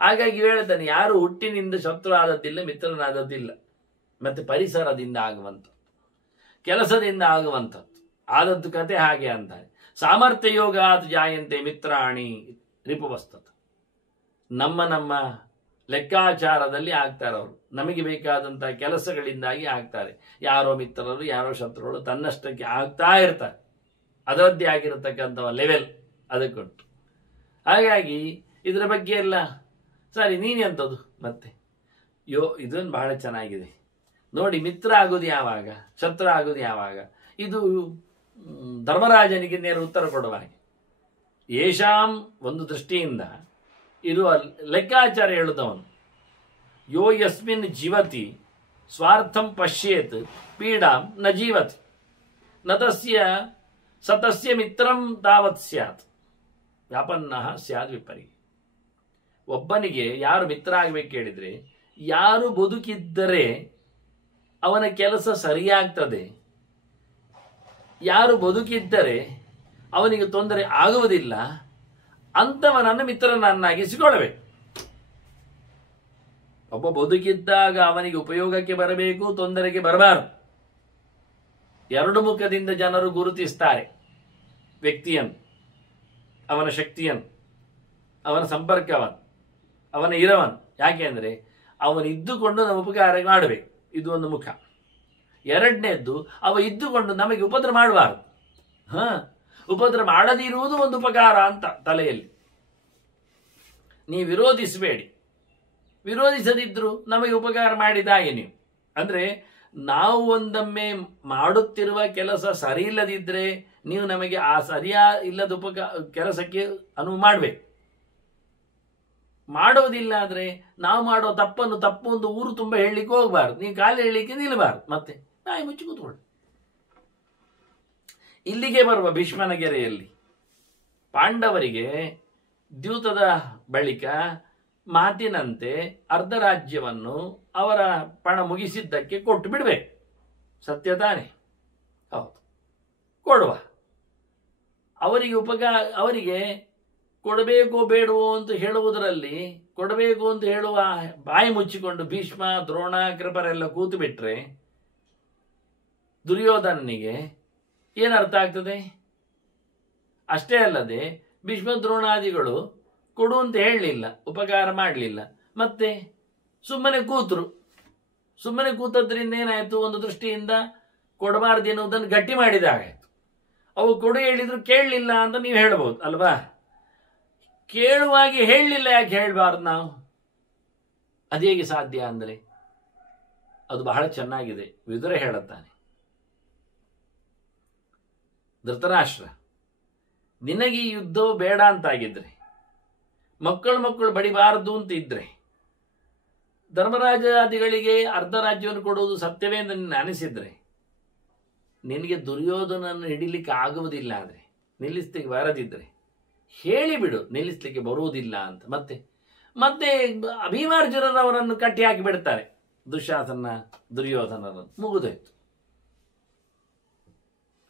ಹಾಗಾಗಿ ಹೇಳ್ತಾನೆ, ಯಾರು ಹುಟ್ಟಿನಿಂದ ಶತ್ರು ಆದದ್ದಿಲ್ಲ, ಮಿತ್ರನಾದದ್ದಿಲ್ಲ. ಮತ್ತೆ ಪರಿಸರದಿಂದ ಆಗುವಂಥದ್ದು, ಕೆಲಸದಿಂದ ಆಗುವಂಥದ್ದು, ಆದದ್ದು ಕತೆ ಹಾಗೆ ಅಂತಾರೆ. ಸಾಮರ್ಥ್ಯ ಯೋಗಾತ್ ಜಾಯಂತೆ ಮಿತ್ರಾಣಿ ರಿಪುವಸ್ತತ. ನಮ್ಮ ನಮ್ಮ ಲೆಕ್ಕಾಚಾರದಲ್ಲಿ ಆಗ್ತಾರೆ ಅವರು. ನಮಗೆ ಬೇಕಾದಂಥ ಕೆಲಸಗಳಿಂದಾಗಿ ಆಗ್ತಾರೆ. ಯಾರೋ ಮಿತ್ರರು, ಯಾರೋ ಶತ್ರುಗಳು ತನ್ನಷ್ಟಕ್ಕೆ ಆಗ್ತಾ ಇರ್ತಾರೆ. ಅದರದ್ದೇ ಆಗಿರತಕ್ಕಂಥ ಲೆವೆಲ್ ಅದಕ್ಕುಂಟು. ಹಾಗಾಗಿ ಇದರ ಬಗ್ಗೆ ಎಲ್ಲ ಸರಿ, ನೀನೆಂಥದ್ದು ಮತ್ತೆ ಇದನ್ನು ಬಹಳ ಚೆನ್ನಾಗಿದೆ ನೋಡಿ. ಮಿತ್ರ ಆಗೋದು ಯಾವಾಗ, ಶತ್ರು ಆಗೋದು ಯಾವಾಗ? ಇದು ಧರ್ಮರಾಜನಿಗೆ ನೇರ ಉತ್ತರ ಕೊಡುವ ಹಾಗೆ. ಯೇಷಾಂ ಒಂದು ದೃಷ್ಟಿಯಿಂದ ಇರುವ ಲೆಕ್ಕಾಚಾರ ಹೇಳುದವನು. ಯೋ ಯಸ್ಮಿನ್ ಜೀವತಿ ಸ್ವಾರ್ಥಂ ಪಶ್ಯೇತ್ ಪೀಡಾಂ ನ ಜೀವತಿ ನ ತಸ್ಯ ಸತಸ್ಯ ಮಿತ್ರಂ ತಾವತ್ ಸ್ಯಾತ್ ವ್ಯಾಪನ್ನಃ ಸ್ಯಾದ್ ವಿಪರಿ. ಒಬ್ಬನಿಗೆ ಯಾರು ಮಿತ್ರ ಆಗಬೇಕು ಹೇಳಿದ್ರೆ, ಯಾರು ಬದುಕಿದ್ದರೆ ಅವನ ಕೆಲಸ ಸರಿಯಾಗ್ತದೆ, ಯಾರು ಬದುಕಿದ್ದರೆ ಅವನಿಗೆ ತೊಂದರೆ ಆಗುವುದಿಲ್ಲ, ಅಂಥವನನ್ನು ಮಿತ್ರನನ್ನಾಗಿಸಿಕೊಳ್ಳಬೇಕು. ಒಬ್ಬ ಬದುಕಿದ್ದಾಗ ಅವನಿಗೆ ಉಪಯೋಗಕ್ಕೆ ಬರಬೇಕು, ತೊಂದರೆಗೆ ಬರಬಾರದು. ಎರಡು ಮುಖದಿಂದ ಜನರು ಗುರುತಿಸ್ತಾರೆ ವ್ಯಕ್ತಿಯನ್ನು, ಅವನ ಶಕ್ತಿಯನ್ನು, ಅವನ ಸಂಪರ್ಕವನ್ನು, ಅವನ ಇರವನ್ನು. ಯಾಕೆಂದ್ರೆ ಅವನಿದ್ದುಕೊಂಡು ನಮ್ಮ ಉಪಕಾರ ಮಾಡಬೇಕು, ಇದು ಒಂದು ಮುಖ. ಎರಡನೇದ್ದು, ಅವ ಇದ್ದುಕೊಂಡು ನಮಗೆ ಉಪದ್ರ ಮಾಡಬಾರದು. ಉಪದ್ರ ಮಾಡದಿರುವುದು ಒಂದು ಉಪಕಾರ ಅಂತ ತಲೆಯಲ್ಲಿ. ನೀವು ವಿರೋಧಿಸಬೇಡಿ, ವಿರೋಧಿಸದಿದ್ರು ನಮಗೆ ಉಪಕಾರ ಮಾಡಿದಾಗೆ ನೀವು. ಅಂದ್ರೆ ನಾವು ಒಂದೊಮ್ಮೆ ಮಾಡುತ್ತಿರುವ ಕೆಲಸ ಸರಿ ಇಲ್ಲದಿದ್ರೆ ನೀವು ನಮಗೆ ಆ ಇಲ್ಲದ ಕೆಲಸಕ್ಕೆ ಅನುವು ಮಾಡಬೇಕು. ಮಾಡೋದಿಲ್ಲ ಆದ್ರೆ ನಾವು ಮಾಡೋ ತಪ್ಪನ್ನು ತಪ್ಪು ಒಂದು ಊರು ತುಂಬ ಹೇಳಲಿಕ್ಕೆ ಹೋಗಬಾರ್ದು, ನೀವು ಖಾಲಿ ಹೇಳಲಿಕ್ಕೆ ನಿಲ್ಲಬಾರ್ದು. ಮತ್ತೆ ನಾಯಿ ಮುಚ್ಚಿ ಕೂತ್ಕೊಳ್ಳಿ. ಇಲ್ಲಿಗೆ ಬರುವ ಭೀಷ್ಮನ ಗೆರೆಯಲ್ಲಿ ಪಾಂಡವರಿಗೆ ದ್ಯೂತದ ಬಳಿಕ ಮಾತಿನಂತೆ ಅರ್ಧ ರಾಜ್ಯವನ್ನು ಅವರ ಪಣ ಮುಗಿಸಿದ್ದಕ್ಕೆ ಕೊಟ್ಟು ಬಿಡಬೇಕು. ಸತ್ಯ ತಾನೆ? ಹೌದು, ಕೊಡುವ. ಅವರಿಗೆ ಕೊಡಬೇಕೋ ಬೇಡವೋ ಅಂತ ಹೇಳುವುದರಲ್ಲಿ, ಕೊಡಬೇಕು ಅಂತ ಹೇಳುವ ಬಾಯಿ ಮುಚ್ಚಿಕೊಂಡು ಭೀಷ್ಮ, ದ್ರೋಣ, ಕೃಪರೆಲ್ಲ ಕೂತು ಬಿಟ್ರೆ ದುರ್ಯೋಧನನಿಗೆ ಏನರ್ಥ ಆಗ್ತದೆ? ಅಷ್ಟೇ ಅಲ್ಲದೆ ಭೀಷ್ಮ ದ್ರೋಣಾದಿಗಳು ಕೊಡು ಅಂತ ಹೇಳಲಿಲ್ಲ, ಉಪಕಾರ ಮಾಡಲಿಲ್ಲ, ಮತ್ತೆ ಸುಮ್ಮನೆ ಕೂತರು. ಸುಮ್ಮನೆ ಕೂತದ್ರಿಂದ ಏನಾಯಿತು? ಒಂದು ದೃಷ್ಟಿಯಿಂದ ಕೊಡಬಾರ್ದು ಎನ್ನುವುದನ್ನು ಗಟ್ಟಿ ಮಾಡಿದಾಗಾಯಿತು. ಅವು ಕೊಡು ಹೇಳಿದ್ರು ಕೇಳಲಿಲ್ಲ ಅಂತ ನೀವು ಹೇಳ್ಬೋದು ಅಲ್ವಾ? ಕೇಳುವಾಗಿ ಹೇಳಲಿಲ್ಲ, ಯಾಕೆ ಹೇಳಬಾರ್ದು ನಾವು? ಅದೇಗೆ ಸಾಧ್ಯ ಅಂದರೆ ಅದು ಬಹಳ ಚೆನ್ನಾಗಿದೆ. ವಿದುರ ಹೇಳುತ್ತಾನೆ, ಧೃತರಾಷ್ಟ್ರ, ನಿನಗೆ ಈ ಯುದ್ಧವು ಬೇಡ ಅಂತಾಗಿದ್ರೆ, ಮಕ್ಕಳು ಬಡಿಬಾರದು ಅಂತ ಇದ್ರೆ, ಧರ್ಮರಾಜಾದಿಗಳಿಗೆ ಅರ್ಧ ರಾಜ್ಯವನ್ನು ಕೊಡುವುದು ಸತ್ಯವೇ ಎಂದು ನಿನ್ನ ಅನಿಸಿದ್ರೆ, ನಿನಗೆ ದುರ್ಯೋಧನನ್ನು ಹಿಡಿಲಿಕ್ಕೆ ಆಗುವುದಿಲ್ಲ ಆದರೆ, ನಿಲ್ಲಿಸ್ಲಿಕ್ಕೆ ಬರದಿದ್ರೆ ಹೇಳಿಬಿಡು ನಿಲ್ಲಿಸ್ಲಿಕ್ಕೆ ಬರುವುದಿಲ್ಲ ಅಂತ. ಮತ್ತೆ ಭೀಮಾರ್ಜುನರವರನ್ನು ಕಟ್ಟಿ ಹಾಕಿ ಬಿಡ್ತಾರೆ, ದುಶ್ಯಾಸನ ದುರ್ಯೋಧನರನ್ನು, ಮುಗಿದೋಯ್ತು.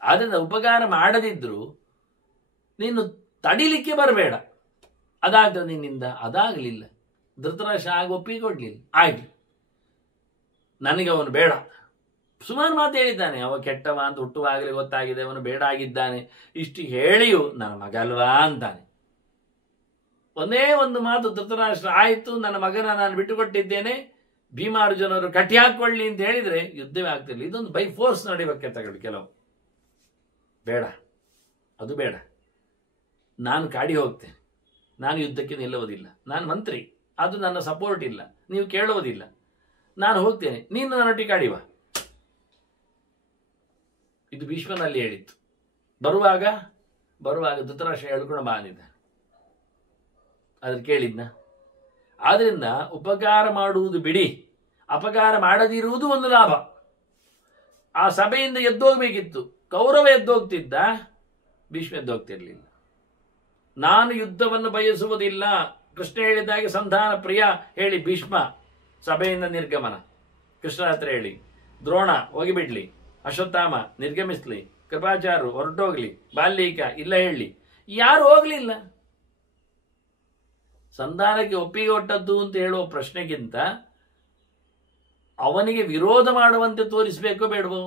ಆದ್ದರಿಂದ ಉಪಕಾರ ಮಾಡದಿದ್ರು ನೀನು ತಡಿಲಿಕ್ಕೆ ಬರಬೇಡ. ಅದಾಗ್ತದೆ ನಿನ್ನಿಂದ. ಅದಾಗಲಿಲ್ಲ. ಧೃತರಾಷ್ಟ್ರ ಆಗ ಒಪ್ಪಿಕೊಡ್ಲಿಲ್ಲ. ಆಯ್ತು, ನನಗೆ ಅವನು ಬೇಡ. ಸುಮಾರು ಮಾತು ಹೇಳಿದ್ದಾನೆ, ಅವ ಕೆಟ್ಟವ ಅಂತ ಹುಟ್ಟುವಾಗಲೇ ಗೊತ್ತಾಗಿದೆ, ಅವನು ಬೇಡ ಆಗಿದ್ದಾನೆ. ಇಷ್ಟು ಹೇಳಿಯೂ ನನ್ನ ಮಗ ಅಲ್ವಾ ಅಂತಾನೆ. ಒಂದೇ ಒಂದು ಮಾತು ಧೃತರಾಷ್ಟ್ರ, ಆಯಿತು ನನ್ನ ಮಗನ ನಾನು ಬಿಟ್ಟುಕೊಟ್ಟಿದ್ದೇನೆ, ಭೀಮಾರ್ಜುನರು ಕಟ್ಟಿ ಹಾಕೊಳ್ಳಿ ಅಂತ ಹೇಳಿದ್ರೆ ಯುದ್ಧವೇ ಆಗ್ತಿರ್ಲಿಲ್ಲ. ಇದೊಂದು ಬೈ ಫೋರ್ಸ್ ನಡಿಬೇಕೆ ತಗೊಳ್ಳಿ ಕೆಲವು. ಬೇಡ, ಅದು ಬೇಡ, ನಾನು ಕಾಡಿ ಹೋಗ್ತೇನೆ, ನಾನು ಯುದ್ಧಕ್ಕೆ ನಿಲ್ಲುವುದಿಲ್ಲ, ನಾನು ಮಂತ್ರಿ, ಅದು ನನ್ನ ಸಪೋರ್ಟ್ ಇಲ್ಲ, ನೀವು ಕೇಳುವುದಿಲ್ಲ, ನಾನು ಹೋಗ್ತೇನೆ, ನೀನು ನನ್ನೊಟ್ಟಿಗೆ ಕಾಡಿವ. ಇದು ಭೀಷ್ಮನಲ್ಲಿ ಹೇಳಿತ್ತು. ಬರುವಾಗ ಧೃತರಾಷ್ಟ್ರ ಹೇಳ್ಕೊಂಡು ಬಂದಿದ್ದಾನೆ. ಅದ್ರ ಕೇಳಿದ್ನ? ಆದ್ರಿಂದ ಉಪಕಾರ ಮಾಡುವುದು ಬಿಡಿ, ಅಪಕಾರ ಮಾಡದಿರುವುದು ಒಂದು ಲಾಭ. ಆ ಸಭೆಯಿಂದ ಎದ್ದೋಗ್ಬೇಕಿತ್ತು, ಕೌರವ ಎದ್ದೋಗ್ತಿದ್ದ, ಭೀಷ್ಮ ಎದ್ದೋಗ್ತಿರ್ಲಿಲ್ಲ. ನಾನು ಯುದ್ಧವನ್ನು ಬಯಸುವುದಿಲ್ಲ, ಕೃಷ್ಣ ಹೇಳಿದಾಗೆ ಸಂಧಾನ ಪ್ರಿಯ ಹೇಳಿ ಭೀಷ್ಮ ಸಭೆಯಿಂದ ನಿರ್ಗಮನ. ಕೃಷ್ಣ ಹತ್ರ ಹೇಳಿ, ದ್ರೋಣ ಹೋಗಿಬಿಡ್ಲಿ, ಅಶ್ವತ್ಥಾಮ ನಿರ್ಗಮಿಸ್ಲಿ, ಕೃಪಾಚಾರ್ಯರು ಹೊರಟೋಗ್ಲಿ, ಬಾಲ್ಯೀಕ ಇಲ್ಲ ಹೇಳಿ, ಯಾರು ಹೋಗ್ಲಿಲ್ಲ. ಸಂಧಾನಕ್ಕೆ ಒಪ್ಪಿಗೆ ಕೊಟ್ಟದ್ದು ಅಂತ ಹೇಳುವ ಪ್ರಶ್ನೆಗಿಂತ ಅವನಿಗೆ ವಿರೋಧ ಮಾಡುವಂತೆ ತೋರಿಸಬೇಕೋ ಬೇಡವೋ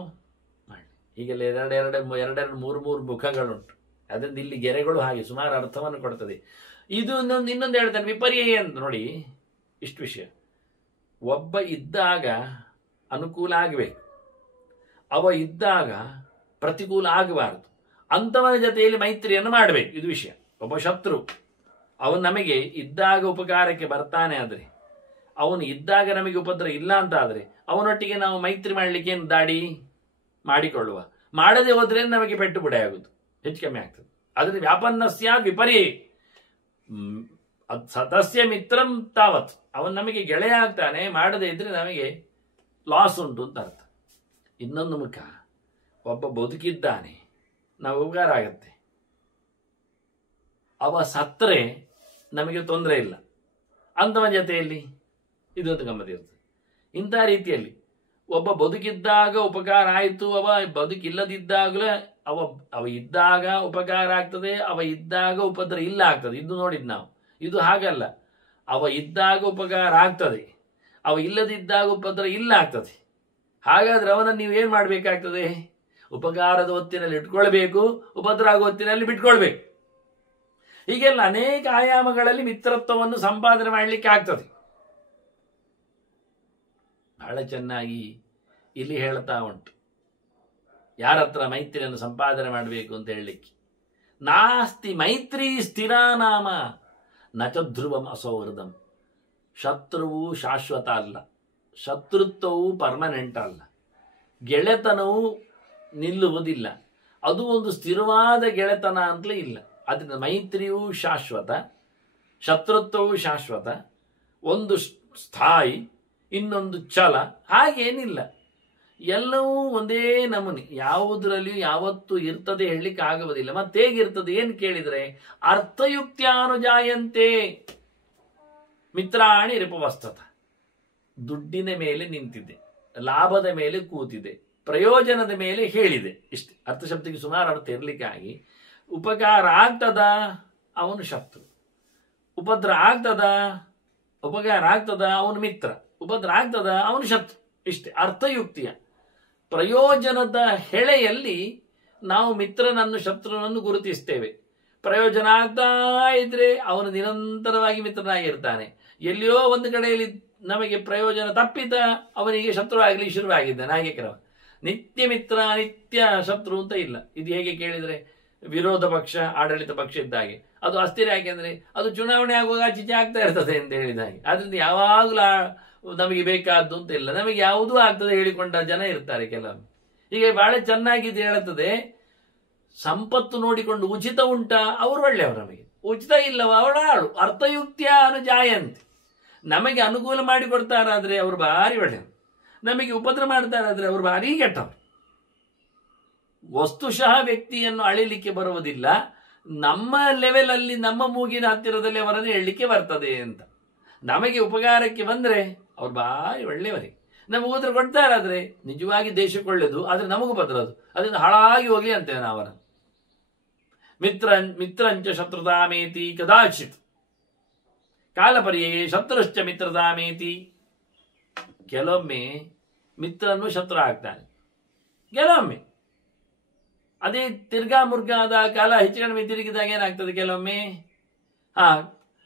ಮಾಡಿ. ಹೀಗೆಲ್ಲ ಎರಡೆರಡು ಮೂರು ಮುಖಗಳುಂಟು. ಅದರಿಂದ ಇಲ್ಲಿ ಗೆರೆಗಳು ಹಾಗೆ ಸುಮಾರು ಅರ್ಥವನ್ನು ಕೊಡ್ತದೆ. ಇದು ಇನ್ನೊಂದು ಹೇಳ್ತಾನೆ ವಿಪರ್ಯಯ ಅಂತ. ನೋಡಿ, ಇಷ್ಟು ವಿಷಯ. ಒಬ್ಬ ಇದ್ದಾಗ ಅನುಕೂಲ ಆಗಬೇಕು, ಅವ ಇದ್ದಾಗ ಪ್ರತಿಕೂಲ ಆಗಬಾರದು. ಅಂಥವನ ಜೊತೆಯಲ್ಲಿ ಮೈತ್ರಿಯನ್ನು ಮಾಡಬೇಕು, ಇದು ವಿಷಯ. ಒಬ್ಬ ಶತ್ರು ಅವನು ನಮಗೆ ಇದ್ದಾಗ ಉಪಕಾರಕ್ಕೆ ಬರ್ತಾನೆ ಆದರೆ, ಅವನು ಇದ್ದಾಗ ನಮಗೆ ಉಪದ್ರ ಇಲ್ಲ ಅಂತ ಆದರೆ ಅವನೊಟ್ಟಿಗೆ ನಾವು ಮೈತ್ರಿ ಮಾಡಲಿಕ್ಕೆ ಏನು ದಾಡಿ ಮಾಡಿಕೊಳ್ಳುವ. ಮಾಡದೆ ಹೋದ್ರೆ ನಮಗೆ ಪೆಟ್ಟು ಬುಡೆ ಆಗುದು, ಹೆಚ್ಚು ಕಮ್ಮಿ ಆಗ್ತದೆ. ಅದರಿಂದ ವ್ಯಾಪನ್ನಸ್ಯ ವಿಪರ್ಯಯ ಸದಸ್ಯ ಮಿತ್ರಂ ತಾವತ್. ಅವನು ನಮಗೆ ಗೆಳೆಯ ಆಗ್ತಾನೆ, ಮಾಡದೇ ಇದ್ರೆ ನಮಗೆ ಲಾಸ್ ಉಂಟು ಅಂತ ಅರ್ಥ. ಇನ್ನೊಂದು ಮುಖ, ಒಬ್ಬ ಬದುಕಿದ್ದಾನೆ, ನಾವು ಉಪಕಾರ ಆಗತ್ತೆ, ಅವ ಸತ್ತರೆ ನಮಗೆ ತೊಂದರೆ ಇಲ್ಲ, ಅಂಥವನ ಜೊತೆಯಲ್ಲಿ ಇದೊಂದು ಗಮ್ಮತ್ ಇರ್ತದೆ. ಇಂಥ ರೀತಿಯಲ್ಲಿ ಒಬ್ಬ ಬದುಕಿದ್ದಾಗ ಉಪಕಾರ ಆಯಿತು, ಅವ ಬದುಕಿಲ್ಲದಿದ್ದಾಗಲೇ ಅವ ಇದ್ದಾಗ ಉಪಕಾರ ಆಗ್ತದೆ, ಅವ ಇದ್ದಾಗ ಉಪದ್ರ ಇಲ್ಲ ಆಗ್ತದೆ. ಇದು ನೋಡಿದ್ ನಾವು. ಇದು ಹಾಗಲ್ಲ, ಅವ ಇದ್ದಾಗ ಉಪಕಾರ ಆಗ್ತದೆ, ಅವ ಇಲ್ಲದಿದ್ದಾಗ ಉಪದ್ರ ಇಲ್ಲ ಆಗ್ತದೆ. ಹಾಗಾದ್ರೆ ಅವನನ್ನು ನೀವು ಏನು ಮಾಡಬೇಕಾಗ್ತದೆ? ಉಪಕಾರದ ಹೊತ್ತಿನಲ್ಲಿ ಇಟ್ಕೊಳ್ಬೇಕು, ಉಪದ್ರ ಆಗೋ ಹೊತ್ತಿನಲ್ಲಿ ಬಿಟ್ಕೊಳ್ಬೇಕು. ಹೀಗೆಲ್ಲ ಅನೇಕ ಆಯಾಮಗಳಲ್ಲಿ ಮಿತ್ರತ್ವವನ್ನು ಸಂಪಾದನೆ ಮಾಡಲಿಕ್ಕೆ ಆಗ್ತದೆ. ಬಹಳ ಚೆನ್ನಾಗಿ ಇಲ್ಲಿ ಹೇಳ್ತಾ ಉಂಟು ಯಾರ ಹತ್ರ ಮೈತ್ರಿಯನ್ನು ಸಂಪಾದನೆ ಮಾಡಬೇಕು ಅಂತ ಹೇಳಲಿಕ್ಕೆ. ನಾಸ್ತಿ ಮೈತ್ರಿ ಸ್ಥಿರಾನಾಮ ನಚ ಧ್ರುವಂ ಅಸೌಹೃದಂ. ಶತ್ರುವು ಶಾಶ್ವತ ಅಲ್ಲ, ಶತ್ರುತ್ವವು ಪರ್ಮನೆಂಟ್ ಅಲ್ಲ, ಗೆಳೆತನವು ನಿಲ್ಲುವುದಿಲ್ಲ, ಅದು ಒಂದು ಸ್ಥಿರವಾದ ಗೆಳೆತನ ಅಂತಲೇ ಇಲ್ಲ. ಅದರಿಂದ ಮೈತ್ರಿಯು ಶಾಶ್ವತ, ಶತ್ರುತ್ವವು ಶಾಶ್ವತ, ಒಂದು ಸ್ಥಾಯಿ, ಇನ್ನೊಂದು ಛಲ, ಹಾಗೇನಿಲ್ಲ. ಎಲ್ಲವೂ ಒಂದೇ ನಮೂನಿ, ಯಾವುದರಲ್ಲಿಯೂ ಯಾವತ್ತೂ ಇರ್ತದೆ ಹೇಳಲಿಕ್ಕೆ ಆಗುವುದಿಲ್ಲ. ಮತ್ತೆ ಹೇಗಿರ್ತದೆ ಏನು ಕೇಳಿದರೆ, ಅರ್ಥಯುಕ್ತ್ಯಾನುಜಾಯಂತೆ ಮಿತ್ರಾಣಿ ರಿಪವಸ್ತತ. ದುಡ್ಡಿನ ಮೇಲೆ ನಿಂತಿದೆ, ಲಾಭದ ಮೇಲೆ ಕೂತಿದೆ, ಪ್ರಯೋಜನದ ಮೇಲೆ ಹೇಳಿದೆ, ಇಷ್ಟೇ. ಅರ್ಥಶಬ್ದಕ್ಕೆ ಸುಮಾರು ಅರ್ಥ ಇರಲಿಕ್ಕಾಗಿ, ಉಪಕಾರ ಆಗ್ತದ ಅವನು ಶತ್ರು, ಉಪದ್ರ ಆಗ್ತದ ಉಪಕಾರ ಆಗ್ತದ ಅವನು ಮಿತ್ರ, ಉಪದ್ರ ಆಗ್ತದ ಅವನು ಶತ್ರು, ಇಷ್ಟೇ. ಅರ್ಥಯುಕ್ತಿಯ ಪ್ರಯೋಜನದ ಹೆಳೆಯಲ್ಲಿ ನಾವು ಮಿತ್ರನನ್ನು ಶತ್ರುನನ್ನು ಗುರುತಿಸ್ತೇವೆ. ಪ್ರಯೋಜನ ಆಗ್ತಾ ಇದ್ರೆ ಅವನು ನಿರಂತರವಾಗಿ ಮಿತ್ರನಾಗಿರ್ತಾನೆ. ಎಲ್ಲಿಯೋ ಒಂದು ಕಡೆಯಲ್ಲಿ ನಮಗೆ ಪ್ರಯೋಜನ ತಪ್ಪಿದ ಅವನಿಗೆ ಶತ್ರು ಆಗಲಿ ಶುರುವಾಗಿದ್ದಾನೆ. ಹಾಗೆ ಕ್ರಮ. ನಿತ್ಯ ಮಿತ್ರ ನಿತ್ಯ ಶತ್ರು ಅಂತ ಇಲ್ಲ. ಇದು ಹೇಗೆ ಕೇಳಿದರೆ, ವಿರೋಧ ಪಕ್ಷ ಆಡಳಿತ ಪಕ್ಷ ಇದ್ದಾಗೆ, ಅದು ಅಸ್ಥಿರ. ಯಾಕೆಂದ್ರೆ ಅದು ಚುನಾವಣೆ ಆಗುವಾಗ ಆಚೀಚೆ ಆಗ್ತಾ ಇರ್ತದೆ ಅಂತ ಹೇಳಿದ ಹಾಗೆ. ಆದ್ರಿಂದ ಯಾವಾಗಲೂ ನಮಗೆ ಬೇಕಾದ್ದು ಅಂತ ಇಲ್ಲ, ನಮಗೆ ಯಾವುದೂ ಆಗ್ತದೆ ಹೇಳಿಕೊಂಡ ಜನ ಇರ್ತಾರೆ ಕೆಲವೊಮ್ಮೆ. ಹೀಗೆ ಬಹಳ ಚೆನ್ನಾಗಿದೆ ಹೇಳುತ್ತದೆ, ಸಂಪತ್ತು ನೋಡಿಕೊಂಡು ಉಚಿತ ಉಂಟಾ ಅವರು ಒಳ್ಳೆಯವರು, ನಮಗೆ ಉಚಿತ ಇಲ್ಲವ ಅವಳು ಆಳು. ಅರ್ಥಯುಕ್ತಿಯ ಅನುಜಾಯಂತೆ. ನಮಗೆ ಅನುಕೂಲ ಮಾಡಿಕೊಡ್ತಾರಾದ್ರೆ ಅವರು ಭಾರಿ ಒಳ್ಳೆಯವರು, ನಮಗೆ ಉಪದ್ರ ಮಾಡ್ತಾರಾದ್ರೆ ಅವರು ಭಾರಿ ಕೆಟ್ಟವರು. ವಸ್ತುಶಃ ವ್ಯಕ್ತಿಯನ್ನು ಅಳಿಲಿಕ್ಕೆ ಬರುವುದಿಲ್ಲ, ನಮ್ಮ ಲೆವೆಲ್ ಅಲ್ಲಿ ನಮ್ಮ ಮೂಗಿನ ಹತ್ತಿರದಲ್ಲಿ ಅವರನ್ನು ಹೇಳಲಿಕ್ಕೆ ಬರ್ತದೆ ಅಂತ. ನಮಗೆ ಉಪಕಾರಕ್ಕೆ ಬಂದರೆ ಅವ್ರು ಭಾರಿ ಒಳ್ಳೆಯವರೇ. ನಮಗೆ ಉಪದ್ರ ಕೊಡ್ತಾರಾದ್ರೆ ನಿಜವಾಗಿ ದೇಶಕ್ಕೆ ಒಳ್ಳೆಯದು, ಆದರೆ ನಮಗೂ ಬದ್ರದು, ಅದರಿಂದ ಹಾಳಾಗಿ ಹೋಗ್ಲಿ ಅಂತೇವೆ ನಾವು ಅವರನ್ನು. ಮಿತ್ರಂಚ ಶತ್ರುತಾಮೇತಿ ಕದಾಚಿತ್ ಕಾಲಪರ್ಯೇ ಶತ್ರುಶ್ಚ ಮಿತ್ರತಾಮೇತಿ. ಕೆಲವೊಮ್ಮೆ ಮಿತ್ರನು ಶತ್ರು ಆಗ್ತಾನೆ, ಕೆಲವೊಮ್ಮೆ ಅದೇ ತಿರ್ಗಾ ಮುರ್ಗಾದ ಕಾಲ ಹೆಚ್ಚು ಕಡಿಮೆ ತಿರುಗಿದಾಗ ಏನಾಗ್ತದೆ, ಕೆಲವೊಮ್ಮೆ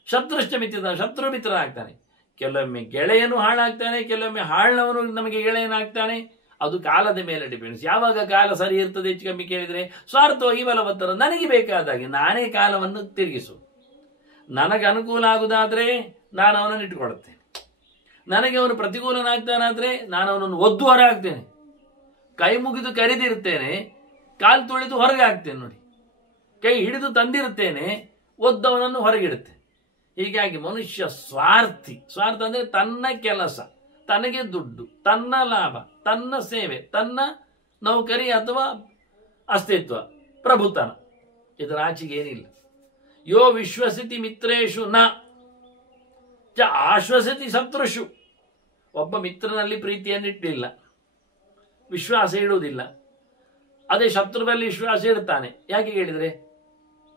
ಶತ್ರುಶ್ಚ ಮಿತ್ರ, ಶತ್ರು ಮಿತ್ರ ಆಗ್ತಾನೆ. ಕೆಲವೊಮ್ಮೆ ಗೆಳೆಯನು ಹಾಳಾಗ್ತಾನೆ, ಕೆಲವೊಮ್ಮೆ ಹಾಳನವನು ನಮಗೆ ಗೆಳೆಯನಾಗ್ತಾನೆ. ಅದು ಕಾಲದ ಮೇಲೆ ಡಿಪೆಂಡ್ಸ್. ಯಾವಾಗ ಕಾಲ ಸರಿ ಇರ್ತದೆ ಹೆಚ್ಚು ಕಮ್ಮಿ ಕೇಳಿದರೆ ಸ್ವಾರ್ಥವಾಗಿ ಬಲವತ್ತರ. ನನಗೆ ಬೇಕಾದಾಗೆ ನಾನೇ ಕಾಲವನ್ನು ತಿರುಗಿಸು. ನನಗೆ ಅನುಕೂಲ ಆಗುವುದಾದ್ರೆ ನಾನು ಅವನನ್ನು ಇಟ್ಟುಕೊಳ್ಳುತ್ತೇನೆ, ನನಗೆ ಅವನು ಪ್ರತಿಕೂಲನಾಗ್ತಾನಾದ್ರೆ ನಾನು ಅವನನ್ನು ಒದ್ದು ಹೊರ ಆಗ್ತೇನೆ, ಕೈ ಮುಗಿದು ಕರೆದಿರ್ತೇನೆ, ಕಾಲು ತುಳಿದು ಹೊರಗೆ ಹಾಕ್ತೇನೆ. ನೋಡಿ, ಕೈ ಹಿಡಿದು ತಂದಿರುತ್ತೇನೆ, ಒದ್ದವನನ್ನು ಹೊರಗಿಡುತ್ತೇನೆ. ಹೀಗಾಗಿ ಮನುಷ್ಯ ಸ್ವಾರ್ಥಿ. ಸ್ವಾರ್ಥ ಅಂದರೆ ತನ್ನ ಕೆಲಸ, ತನಗೆ ದುಡ್ಡು, ತನ್ನ ಲಾಭ, ತನ್ನ ಸೇವೆ, ತನ್ನ ನೌಕರಿ ಅಥವಾ ಅಸ್ತಿತ್ವ, ಪ್ರಭುತನ, ಇದರ ಆಚೆಗೆ ಏನಿಲ್ಲ. ಯೋ ವಿಶ್ವಸಿತಿ ಮಿತ್ರೇಶು ನ ಚ ಆಶ್ವಸತಿ ಶತ್ರುಷು. ಒಬ್ಬ ಮಿತ್ರನಲ್ಲಿ ಪ್ರೀತಿಯನ್ನು ಇಟ್ಟಿಲ್ಲ, ವಿಶ್ವಾಸ ಇಡುವುದಿಲ್ಲ, ಅದೇ ಶತ್ರುವಲ್ಲಿ ವಿಶ್ವಾಸ ಇಡ್ತಾನೆ. ಯಾಕೆ ಹೇಳಿದರೆ,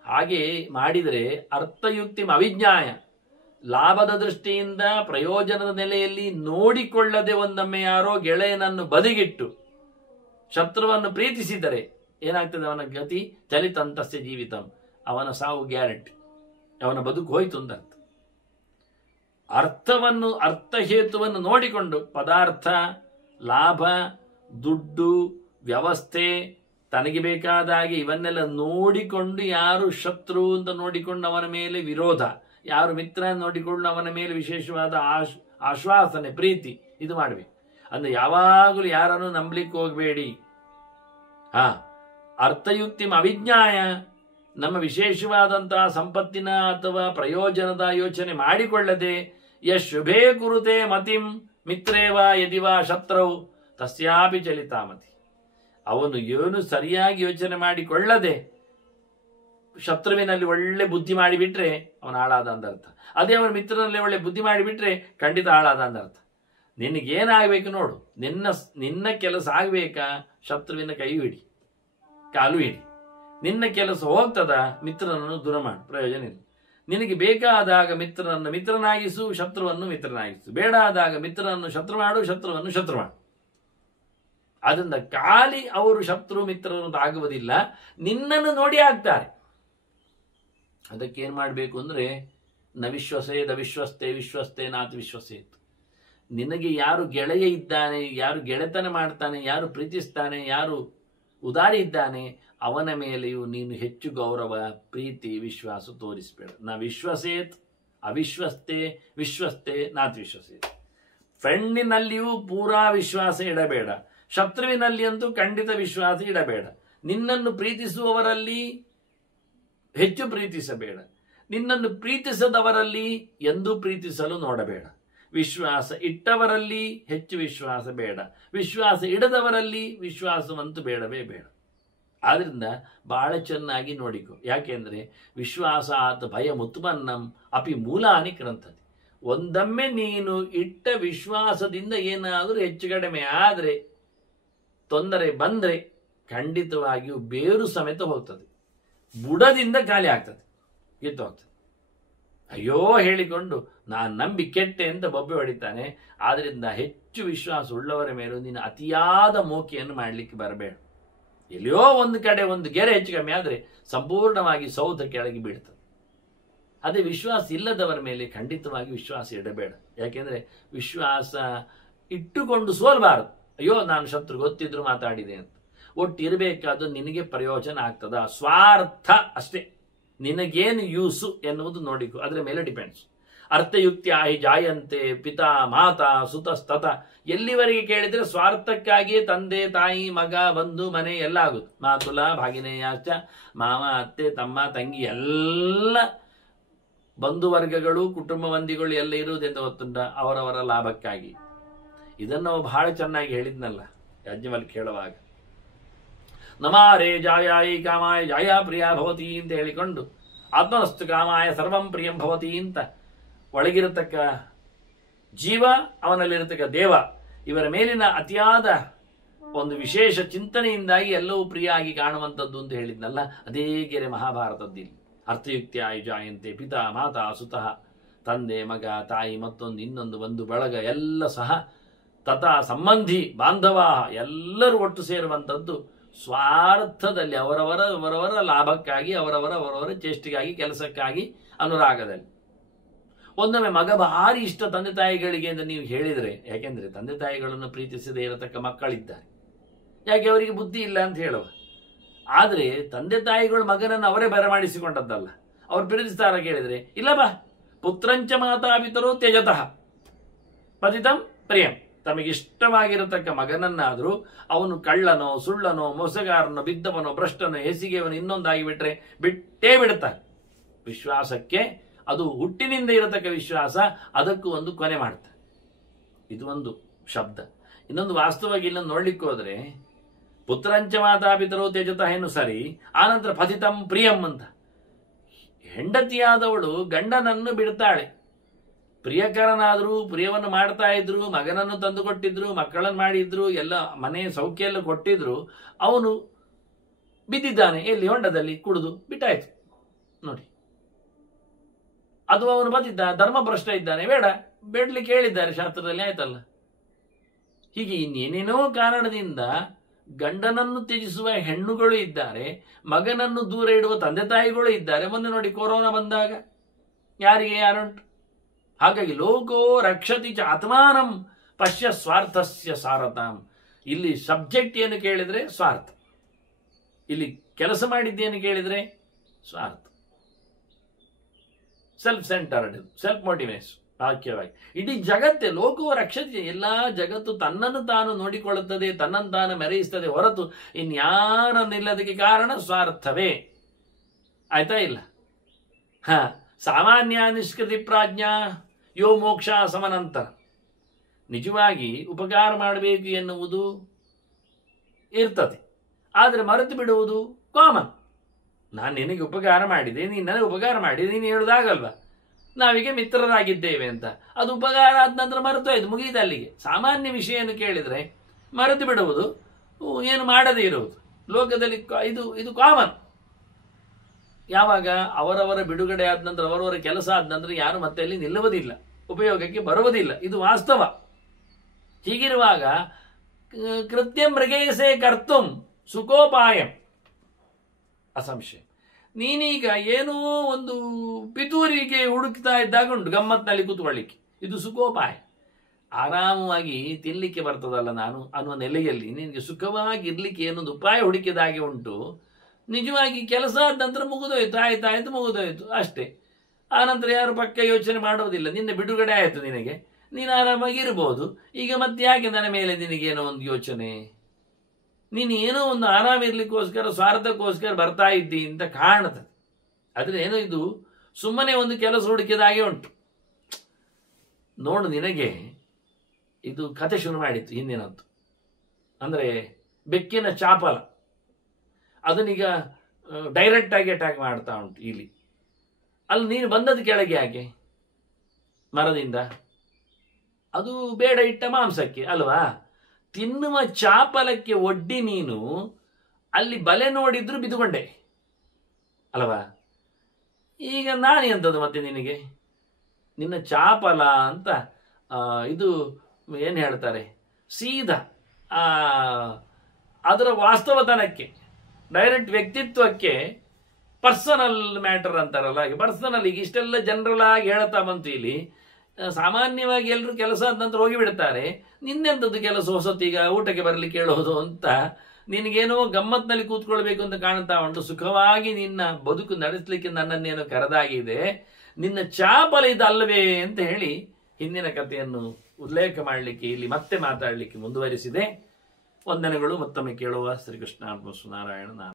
ಹಾಗೆ ಮಾಡಿದರೆ ಅರ್ಥಯುಕ್ತಿ ಅವಿಜ್ಞಾಯ, ಲಾಭದ ದೃಷ್ಟಿಯಿಂದ ಪ್ರಯೋಜನದ ನೆಲೆಯಲ್ಲಿ ನೋಡಿಕೊಳ್ಳದೆ ಒಂದೊಮ್ಮೆ ಯಾರೋ ಗೆಳೆಯನನ್ನು ಬದಿಗಿಟ್ಟು ಶತ್ರುವನ್ನು ಪ್ರೀತಿಸಿದರೆ ಏನಾಗ್ತದೆ? ಅವನ ಗತಿ ಚಲಿತಂತಸ್ಯ ಜೀವಿತಂ, ಅವನ ಸಾವು ಗ್ಯಾರಂಟಿ, ಅವನ ಬದುಕು ಹೋಯ್ತು ಅಂತ ಅರ್ಥ. ಅರ್ಥಹೇತುವನ್ನು ನೋಡಿಕೊಂಡು ಪದಾರ್ಥ, ಲಾಭ, ದುಡ್ಡು, ವ್ಯವಸ್ಥೆ, ತನಗೆ ಬೇಕಾದ ಹಾಗೆ ಇವನ್ನೆಲ್ಲ ನೋಡಿಕೊಂಡು ಯಾರು ಶತ್ರು ಅಂತ ನೋಡಿಕೊಂಡು ಅವನ ಮೇಲೆ ವಿರೋಧ, ಯಾರು ಮಿತ್ರ ನೋಡಿಕೊಂಡು ಅವನ ಮೇಲೆ ವಿಶೇಷವಾದ ಆಶ್ವಾಸನೆ, ಪ್ರೀತಿ ಇದು ಮಾಡಬೇಕು. ಅಂದ್ರೆ ಯಾವಾಗಲೂ ಯಾರನ್ನು ನಂಬಲಿಕ್ಕೆ ಹೋಗಬೇಡಿ. ಅರ್ಥಯುಕ್ತಿ ಅವಿಜ್ಞಾಯ, ನಮ್ಮ ವಿಶೇಷವಾದಂತಹ ಸಂಪತ್ತಿನ ಅಥವಾ ಪ್ರಯೋಜನದ ಯೋಚನೆ ಮಾಡಿಕೊಳ್ಳದೆ ಶುಭೇ ಕುರುತೆ ಮತಿಂ ಮಿತ್ರೇವ ಯದಿವಾ ಶತ್ರೌ ತಸ್ಯಾಪಿ ಚಲಿತಾಮತಿ. ಅವನು ಏನು ಸರಿಯಾಗಿ ಯೋಚನೆ ಮಾಡಿಕೊಳ್ಳದೆ ಶತ್ರುವಿನಲ್ಲಿ ಒಳ್ಳೆ ಬುದ್ಧಿ ಮಾಡಿಬಿಟ್ರೆ ಅವನು ಹಾಳಾದ ಅಂದರ್ಥ. ಅದೇ ಅವನ ಮಿತ್ರನಲ್ಲಿ ಒಳ್ಳೆ ಬುದ್ಧಿ ಮಾಡಿಬಿಟ್ರೆ ಖಂಡಿತ ಹಾಳಾದ ಅಂದರ್ಥ. ನಿನಗೇನಾಗಬೇಕು ನೋಡು, ನಿನ್ನ ಕೆಲಸ ಆಗಬೇಕಾ? ಶತ್ರುವಿನ ಕೈ ಹಿಡಿ, ಕಾಲು ಹಿಡಿ. ನಿನ್ನ ಕೆಲಸ ಹೋಗ್ತದ, ಮಿತ್ರನನ್ನು ದೂರ ಮಾಡು, ಪ್ರಯೋಜನ ಇಲ್ಲ. ನಿನಗೆ ಬೇಕಾದಾಗ ಮಿತ್ರನನ್ನು ಮಿತ್ರನಾಗಿಸು, ಶತ್ರುವನ್ನು ಮಿತ್ರನಾಗಿಸು. ಬೇಡ ಆದಾಗ ಮಿತ್ರನನ್ನು ಶತ್ರು ಮಾಡು, ಶತ್ರುವನ್ನು ಶತ್ರು ಮಾಡು. ಅದರಿಂದ ಖಾಲಿ ಅವರು ಶತ್ರು ಮಿತ್ರರು ಆಗುವುದಿಲ್ಲ, ನಿನ್ನನ್ನು ನೋಡಿ ಆಗ್ತಾರೆ. ಅದಕ್ಕೇನು ಮಾಡಬೇಕು ಅಂದರೆ ನ ವಿಶ್ವಸೇದ ವಿಶ್ವಸ್ತೆ ವಿಶ್ವಸ್ತೆ ನಾತ್ ವಿಶ್ವಸೇತ್. ನಿನಗೆ ಯಾರು ಗೆಳೆಯ ಇದ್ದಾನೆ, ಯಾರು ಗೆಳೆತನ ಮಾಡ್ತಾನೆ, ಯಾರು ಪ್ರೀತಿಸ್ತಾನೆ, ಯಾರು ಉದಾರಿ ಇದ್ದಾನೆ, ಅವನ ಮೇಲೆಯೂ ನೀನು ಹೆಚ್ಚು ಗೌರವ, ಪ್ರೀತಿ, ವಿಶ್ವಾಸ ತೋರಿಸಬೇಡ. ನ ವಿಶ್ವಸೇತ್ ಅವಿಶ್ವಸ್ತೆ ವಿಶ್ವಸ್ತೆ ನಾತ್ ವಿಶ್ವಸೇತ್. ಫ್ರೆಂಡಿನಲ್ಲಿಯೂ ಪೂರಾ ವಿಶ್ವಾಸ ಇಡಬೇಡ, ಶತ್ರುವಿನಲ್ಲಿ ಅಂತೂ ಖಂಡಿತ ವಿಶ್ವಾಸ ಇಡಬೇಡ. ನಿನ್ನನ್ನು ಪ್ರೀತಿಸುವವರಲ್ಲಿ ಹೆಚ್ಚು ಪ್ರೀತಿಸಬೇಡ, ನಿನ್ನನ್ನು ಪ್ರೀತಿಸದವರಲ್ಲಿ ಎಂದೂ ಪ್ರೀತಿಸಲು ನೋಡಬೇಡ. ವಿಶ್ವಾಸ ಇಟ್ಟವರಲ್ಲಿ ಹೆಚ್ಚು ವಿಶ್ವಾಸ ಬೇಡ, ವಿಶ್ವಾಸ ಇಡದವರಲ್ಲಿ ವಿಶ್ವಾಸವಂತೂ ಬೇಡವೇ ಬೇಡ. ಆದ್ರಿಂದ ಬಹಳ ಚೆನ್ನಾಗಿ ನೋಡಿಕೊ. ಯಾಕೆಂದ್ರೆ ವಿಶ್ವಾಸಾತ್ ಭಯ ಮುತ್ಪನ್ನಂ ಅಪಿ ಮೂಲಾನಿ ಕ್ರಂಥತಿ. ಒಂದೊಮ್ಮೆ ನೀನು ಇಟ್ಟ ವಿಶ್ವಾಸದಿಂದ ಏನಾದರೂ ಹೆಚ್ಚು ಕಡಿಮೆ ಆದರೆ, ತೊಂದರೆ ಬಂದರೆ ಖಂಡಿತವಾಗಿಯೂ ಬೇರು ಸಮೇತ ಹೋಗ್ತದೆ, ಬುಡದಿಂದ ಖಾಲಿ ಆಗ್ತದೆ, ಕಿತ್ತು ಹೋಗ್ತದೆ. ಅಯ್ಯೋ ಹೇಳಿಕೊಂಡು ನಾನು ನಂಬಿ ಕೆಟ್ಟೆ ಅಂತ ಬೊಬ್ಬೆ ಹೊಡಿತಾನೆ. ಆದ್ರಿಂದ ಹೆಚ್ಚು ವಿಶ್ವಾಸ ಉಳ್ಳವರ ಮೇಲೂ ನೀನು ಅತಿಯಾದ ಮೋಕೆಯನ್ನು ಮಾಡಲಿಕ್ಕೆ ಬರಬೇಡ. ಎಲ್ಲಿಯೋ ಒಂದು ಕಡೆ ಒಂದು ಗೆರೆ ಹೆಚ್ಚು ಕಮ್ಮಿ ಆದರೆ ಸಂಪೂರ್ಣವಾಗಿ ಸೌಧ ಕೆಳಗೆ ಬೀಳ್ತದೆ. ಅದೇ ವಿಶ್ವಾಸ ಇಲ್ಲದವರ ಮೇಲೆ ಖಂಡಿತವಾಗಿ ವಿಶ್ವಾಸ ಇಡಬೇಡ. ಯಾಕೆಂದ್ರೆ ವಿಶ್ವಾಸ ಇಟ್ಟುಕೊಂಡು ಸೋಲ್ಬಾರದು. ಅಯ್ಯೋ ನಾನು ಶತ್ರು ಗೊತ್ತಿದ್ರು ಮಾತಾಡಿದೆ ಅಂತ. ಒಟ್ಟಿರಬೇಕಾದ್ದು ನಿನಗೆ ಪ್ರಯೋಜನ ಆಗ್ತದ, ಸ್ವಾರ್ಥ ಅಷ್ಟೇ. ನಿನಗೇನು ಯೂಸು ಎನ್ನುವುದು ನೋಡಿಕೊ, ಅದರ ಮೇಲೆ ಡಿಪೆಂಡ್ಸ್. ಅರ್ಥಯುಕ್ತಿ ಆಹಿ ಜಾಯಂತೆ ಪಿತಾ ಮಾತಾ ಸುತಸ್ತತ. ಎಲ್ಲಿವರೆಗೆ ಕೇಳಿದ್ರೆ ಸ್ವಾರ್ಥಕ್ಕಾಗಿಯೇ ತಂದೆ ತಾಯಿ ಮಗ ಬಂಧು ಮನೆ ಎಲ್ಲ ಆಗುತ್ತೆ. ಮಾತುಲ ಭಾಗಿನೇಯಾಚ, ಮಾವ ಅತ್ತೆ ತಮ್ಮ ತಂಗಿ ಎಲ್ಲ ಬಂಧುವರ್ಗಗಳು ಕುಟುಂಬ ಮಂದಿಗಳು ಎಲ್ಲ ಇರುವುದೆಂದು ಗೊತ್ತುಂಟ, ಅವರವರ ಲಾಭಕ್ಕಾಗಿ. ಇದನ್ನು ಬಹಳ ಚೆನ್ನಾಗಿ ಹೇಳಿದ್ನಲ್ಲ ಯಾಜ್ಞವಲ್ಕ್ಯ ಕೇಳುವಾಗ. ನಮಾರೇ ಜಾಯಾಯಿ ಕಾಮಾಯ ಜಾಯ ಪ್ರಿಯ ಭವತಿ ಅಂತ ಹೇಳಿಕೊಂಡು ಆತ್ಮನಸ್ತು ಕಾಮಾಯ ಸರ್ವಂ ಪ್ರಿಯಂ ಭವತಿ ಅಂತ ಒಳಗಿರತಕ್ಕ ಜೀವ, ಅವನಲ್ಲಿರತಕ್ಕ ದೇವ, ಇವರ ಮೇಲಿನ ಅತಿಯಾದ ಒಂದು ವಿಶೇಷ ಚಿಂತನೆಯಿಂದಾಗಿ ಎಲ್ಲವೂ ಪ್ರಿಯ ಆಗಿ ಕಾಣುವಂಥದ್ದು ಅಂತ ಹೇಳಿದ್ನಲ್ಲ, ಅದೇ ಗೆರೆ ಮಹಾಭಾರತದ್ದಿಲ್ಲಿ. ಅರ್ಥಯುಕ್ತಿ ಆಯುಜಾಯಂತೆ ಪಿತಾ ಮಾತಾ ಸುತಃ. ತಂದೆ ಮಗ ತಾಯಿ ಮತ್ತೊಂದು ಇನ್ನೊಂದು ಬಂಧು ಬಳಗ ಎಲ್ಲ ಸಹ ತಥಾ ಸಂಬಂಧಿ ಬಾಂಧವ ಎಲ್ಲರೂ ಒಟ್ಟು ಸೇರುವಂಥದ್ದು ಸ್ವಾರ್ಥದಲ್ಲಿ, ಅವರವರ ಲಾಭಕ್ಕಾಗಿ, ಅವರವರ ಚೇಷ್ಟಿಗಾಗಿ, ಕೆಲಸಕ್ಕಾಗಿ, ಅನುರಾಗದಲ್ಲಿ. ಒಂದೊಮ್ಮೆ ಮಗ ಭಾರಿ ಇಷ್ಟ ತಂದೆ ತಾಯಿಗಳಿಗೆ ಅಂತ ನೀವು ಹೇಳಿದರೆ, ಯಾಕೆಂದ್ರೆ ತಂದೆ ತಾಯಿಗಳನ್ನು ಪ್ರೀತಿಸದೇ ಇರತಕ್ಕ ಮಕ್ಕಳಿದ್ದಾರೆ, ಯಾಕೆ ಅವರಿಗೆ ಬುದ್ಧಿ ಇಲ್ಲ ಅಂತ ಹೇಳುವ. ಆದರೆ ತಂದೆ ತಾಯಿಗಳು ಮಗನನ್ನು ಅವರೇ ಬರಮಾಡಿಸಿಕೊಂಡದ್ದಲ್ಲ. ಅವ್ರು ಪ್ರೀತಿಸ್ತಾರ ಕೇಳಿದ್ರೆ, ಇಲ್ಲ ಬಾ ಪುತ್ರಂಚ ಮಾತಾಪಿತರೋ ತ್ಯಜತಃ ಪತಿತಂ ಪ್ರಿಯಂ. ತಮಗಿಷ್ಟವಾಗಿರತಕ್ಕ ಮಗನನ್ನಾದರೂ ಅವನು ಕಳ್ಳನೋ ಸುಳ್ಳನೋ ಮೋಸಗಾರನೋ ಬಿದ್ದವನೋ ಭ್ರಷ್ಟನೋ ಹೇಸಿಗೆಯವನು ಇನ್ನೊಂದಾಗಿ ಬಿಟ್ರೆ ಬಿಟ್ಟೇ ಬಿಡುತ್ತಾರೆ. ವಿಶ್ವಾಸಕ್ಕೆ ಅದು ಹುಟ್ಟಿನಿಂದ ಇರತಕ್ಕ ವಿಶ್ವಾಸ, ಅದಕ್ಕೂ ಒಂದು ಕೊನೆ ಮಾಡ್ತಾರೆ. ಇದು ಒಂದು ಶಬ್ದ. ಇನ್ನೊಂದು ವಾಸ್ತವವಾಗಿ ಇಲ್ಲೊಂದು ನೋಡ್ಲಿಕ್ಕೆ ಹೋದ್ರೆ ಪುತ್ರಂಚ ಮಾತಾಪಿತರೋ ತ್ಯಜತಃ ಏನು ಸರಿ, ಆನಂತರ ಪತಿತಂ ಪ್ರಿಯಂ ಅಂತ. ಹೆಂಡತಿಯಾದವಳು ಗಂಡನನ್ನು ಬಿಡ್ತಾಳೆ. ಪ್ರಿಯಕರನಾದರೂ ಪ್ರಿಯವನ್ನು ಮಾಡ್ತಾ ಇದ್ರು, ಮಗನನ್ನು ತಂದು ಕೊಟ್ಟಿದ್ರು, ಮಕ್ಕಳನ್ನು ಮಾಡಿದ್ರು, ಎಲ್ಲ ಮನೆ ಸೌಖ್ಯ ಎಲ್ಲ ಕೊಟ್ಟಿದ್ರು, ಅವನು ಬಿದ್ದಿದ್ದಾನೆ ಎಲ್ಲಿ, ಹೊಂಡದಲ್ಲಿ ಕುಡಿದು ಬಿಟ್ಟಾಯ್ತು ನೋಡಿ. ಅದು ಅವನು ಬಂದಿದ್ದ ಧರ್ಮಭ್ರಷ್ಟ ಇದ್ದಾನೆ, ಬೇಡಲಿಕ್ಕೆ ಹೇಳಿದ್ದಾರೆ ಶಾಸ್ತ್ರದಲ್ಲಿ, ಆಯ್ತಲ್ಲ. ಹೀಗೆ ಇನ್ನೇನೇನೋ ಕಾರಣದಿಂದ ಗಂಡನನ್ನು ತ್ಯಜಿಸುವ ಹೆಣ್ಣುಗಳು ಇದ್ದಾರೆ, ಮಗನನ್ನು ದೂರ ಇಡುವ ತಂದೆ ತಾಯಿಗಳು ಇದ್ದಾರೆ. ಮೊನ್ನೆ ನೋಡಿ ಕೊರೋನಾ ಬಂದಾಗ ಯಾರಿಗೆ ಯಾರುಂಟು. ಹಾಗಾಗಿ ಲೋಕೋ ರಕ್ಷತಿ ಚ ಆತ್ಮಾನಂ ಪಶ್ಯ ಸ್ವಾರ್ಥಸ್ಯ ಸಾರತಾಂ. ಇಲ್ಲಿ ಸಬ್ಜೆಕ್ಟ್ ಏನು ಕೇಳಿದ್ರೆ ಸ್ವಾರ್ಥ, ಇಲ್ಲಿ ಕೆಲಸ ಮಾಡಿದ್ದೇನು ಕೇಳಿದ್ರೆ ಸ್ವಾರ್ಥ, ಸೆಲ್ಫ್ ಸೆಂಟರ್ಡ್, ಸೆಲ್ಫ್ ಮೋಟಿವೇಶನ್ ವಾಕ್ಯವಾಗಿ. ಇಡೀ ಜಗತ್ತೇ ಲೋಕೋ ರಕ್ಷತೆ, ಎಲ್ಲಾ ಜಗತ್ತು ತನ್ನನ್ನು ತಾನು ನೋಡಿಕೊಳ್ಳುತ್ತದೆ, ತನ್ನನ್ನು ತಾನು ಮೆರೆಯಿಸ್ತದೆ ಹೊರತು ಇನ್ಯಾರನ್ನಿಲ್ಲದಕ್ಕೆ ಕಾರಣ ಸ್ವಾರ್ಥವೇ. ಆಯ್ತಾ ಇಲ್ಲ? ಸಾಮಾನ್ಯ ನಿಷ್ಕೃತಿ ಪ್ರಾಜ್ಞಾ ಯೋ ಮೋಕ್ಷ ಸಮನಂತರ. ನಿಜವಾಗಿ ಉಪಕಾರ ಮಾಡಬೇಕು ಎನ್ನುವುದು ಇರ್ತದೆ, ಆದರೆ ಮರೆತು ಬಿಡುವುದು ಕಾಮನ್. ನಾನು ನಿನಗೆ ಉಪಕಾರ ಮಾಡಿದೆ, ನೀನು ನನಗೆ ಉಪಕಾರ ಮಾಡಿದೆ, ನೀನು ಹೇಳುದಾಗಲ್ವ ನಾವೀಗ ಮಿತ್ರರಾಗಿದ್ದೇವೆ ಅಂತ. ಅದು ಉಪಕಾರ ಆದ ನಂತರ ಮರೆತೋಯ್ತು, ಮುಗಿದ ಅಲ್ಲಿಗೆ. ಸಾಮಾನ್ಯ ವಿಷಯವನ್ನು ಕೇಳಿದರೆ ಮರೆತು ಬಿಡುವುದು, ಏನು ಮಾಡದೇ ಇರುವುದು ಲೋಕದಲ್ಲಿ ಇದು ಕಾಮನ್. ಯಾವಾಗ ಅವರವರ ಬಿಡುಗಡೆ ಆದ ನಂತರ, ಅವರವರ ಕೆಲಸ ಆದ ನಂತರ ಯಾರು ಮತ್ತೆ ಅಲ್ಲಿ ನಿಲ್ಲುವುದಿಲ್ಲ, ಉಪಯೋಗಕ್ಕೆ ಬರುವುದಿಲ್ಲ. ಇದು ವಾಸ್ತವ. ಹೀಗಿರುವಾಗ ಕೃತ್ಯಂ ಮೃಗೇಸೆ ಕರ್ತುಂ ಸುಖೋಪಾಯಂ ಅಸಂಶಯ. ನೀನೀಗ ಏನೋ ಒಂದು ಪಿತೂರಿಗೆ ಹುಡುಕ್ತಾ ಇದ್ದಾಗ ಉಂಟು ಗಮ್ಮತ್ನಲ್ಲಿ ಕೂತ್ಕೊಳ್ಳಿಕ್ಕೆ, ಇದು ಸುಖೋಪಾಯ. ಆರಾಮವಾಗಿ ತಿನ್ಲಿಕ್ಕೆ ಬರ್ತದಲ್ಲ ನಾನು ಅನ್ನುವ ನೆಲೆಯಲ್ಲಿ ನಿನಗೆ ಸುಖವಾಗಿರ್ಲಿಕ್ಕೆ ಏನೊಂದು ಉಪಾಯ ಹುಡುಕಿದಾಗೆ ಉಂಟು. ನಿಜವಾಗಿ ಕೆಲಸ ಆದ ನಂತರ ಮುಗಿದೋಯ್ತು, ಆಯ್ತಾಯ್ತು, ಮುಗಿದೋಯ್ತು ಅಷ್ಟೇ. ಆನಂತರ ಯಾರು ಪಕ್ಕ ಯೋಚನೆ ಮಾಡೋದಿಲ್ಲ. ನಿನ್ನೆ ಬಿಡುಗಡೆ ಆಯಿತು, ನಿನಗೆ ನೀನು ಆರಾಮಾಗಿ ಇರ್ಬೋದು. ಈಗ ಮತ್ತೆ ಯಾಕೆ ನನ್ನ ಮೇಲೆ ನಿನಗೇನೋ ಒಂದು ಯೋಚನೆ? ನೀನು ಏನೋ ಒಂದು ಆರಾಮ ಇರ್ಲಿಕ್ಕೋಸ್ಕರ, ಸ್ವಾರ್ಥಕ್ಕೋಸ್ಕರ ಬರ್ತಾ ಇದ್ದಿ ಅಂತ ಕಾಣ್ತದೆ. ಆದ್ರೆ ಏನೋ ಇದು ಸುಮ್ಮನೆ ಒಂದು ಕೆಲಸ ಹುಡುಕಿದಾಗೆ ಉಂಟು. ನೋಡು, ನಿನಗೆ ಇದು ಕತೆ ಶುರು ಮಾಡಿತ್ತು ಹಿಂದಿನದ್ದು. ಅಂದ್ರೆ ಬೆಕ್ಕಿನ ಚಾಪಲ ಅದನ್ನೀಗ ಡೈರೆಕ್ಟ್ ಆಗಿ ಅಟ್ಯಾಕ್ ಮಾಡ್ತಾ ಉಂಟು ಇಲ್ಲಿ. ಅಲ್ಲಿ ನೀನು ಬಂದದ್ದು ಕೆಳಗೆ ಯಾಕೆ? ಮರದಿಂದ. ಅದು ಬೇಡ ಇಟ್ಟ ಮಾಂಸಕ್ಕೆ ಅಲ್ವಾ? ತಿನ್ನುವ ಚಾಪಲಕ್ಕೆ ಒಡ್ಡಿ ನೀನು ಅಲ್ಲಿ ಬಲೆ ನೋಡಿದ್ರು ಬಿದ್ದುಕೊಂಡೆ ಅಲ್ವಾ? ಈಗ ನಾನು ಎಂಥದ್ದು ಮತ್ತೆ ನಿನಗೆ? ನಿನ್ನ ಚಾಪಲ ಅಂತ ಇದು ಏನು ಹೇಳ್ತಾರೆ, ಸೀದಾ ಅದರ ವಾಸ್ತವತನಕ್ಕೆ, ಡೈರೆಕ್ಟ್ ವ್ಯಕ್ತಿತ್ವಕ್ಕೆ, ಪರ್ಸನಲ್ ಮ್ಯಾಟರ್ ಅಂತಾರಲ್ಲ ಹಾಗೆ ಪರ್ಸನಲ್. ಈಗ ಇಷ್ಟೆಲ್ಲ ಜನರಲ್ ಆಗಿ ಹೇಳ್ತಾ ಬಂತು ಇಲ್ಲಿ. ಸಾಮಾನ್ಯವಾಗಿ ಎಲ್ಲರೂ ಕೆಲಸ ಆದ ನಂತರ ಹೋಗಿಬಿಡ್ತಾರೆ. ನಿನ್ನೆಂಥದ್ದು ಕೆಲಸ ಹೊಸತೀಗ ಊಟಕ್ಕೆ ಬರಲಿಕ್ಕೆ ಹೇಳೋದು ಅಂತ ನಿನಗೇನೋ ಗಮ್ಮತ್ನಲ್ಲಿ ಕೂತ್ಕೊಳ್ಬೇಕು ಅಂತ ಕಾಣ್ತಾ ಉಂಟು. ಸುಖವಾಗಿ ನಿನ್ನ ಬದುಕು ನಡೆಸಲಿಕ್ಕೆ ನನ್ನನ್ನೇನೋ ಕರೆದಾಗಿದೆ, ನಿನ್ನ ಚಾಪಲ ಇದಲ್ಲವೇ ಅಂತ ಹೇಳಿ ಹಿಂದಿನ ಕಥೆಯನ್ನು ಉಲ್ಲೇಖ ಮಾಡಲಿಕ್ಕೆ ಇಲ್ಲಿ ಮತ್ತೆ ಮಾತಾಡಲಿಕ್ಕೆ ಮುಂದುವರಿಸಿದೆ. ವಂದನೆಗಳು. ಮತ್ತೊಮ್ಮೆ ಕೇಳುವ ಶ್ರೀಕೃಷ್ಣ ನಾರಾಯಣ.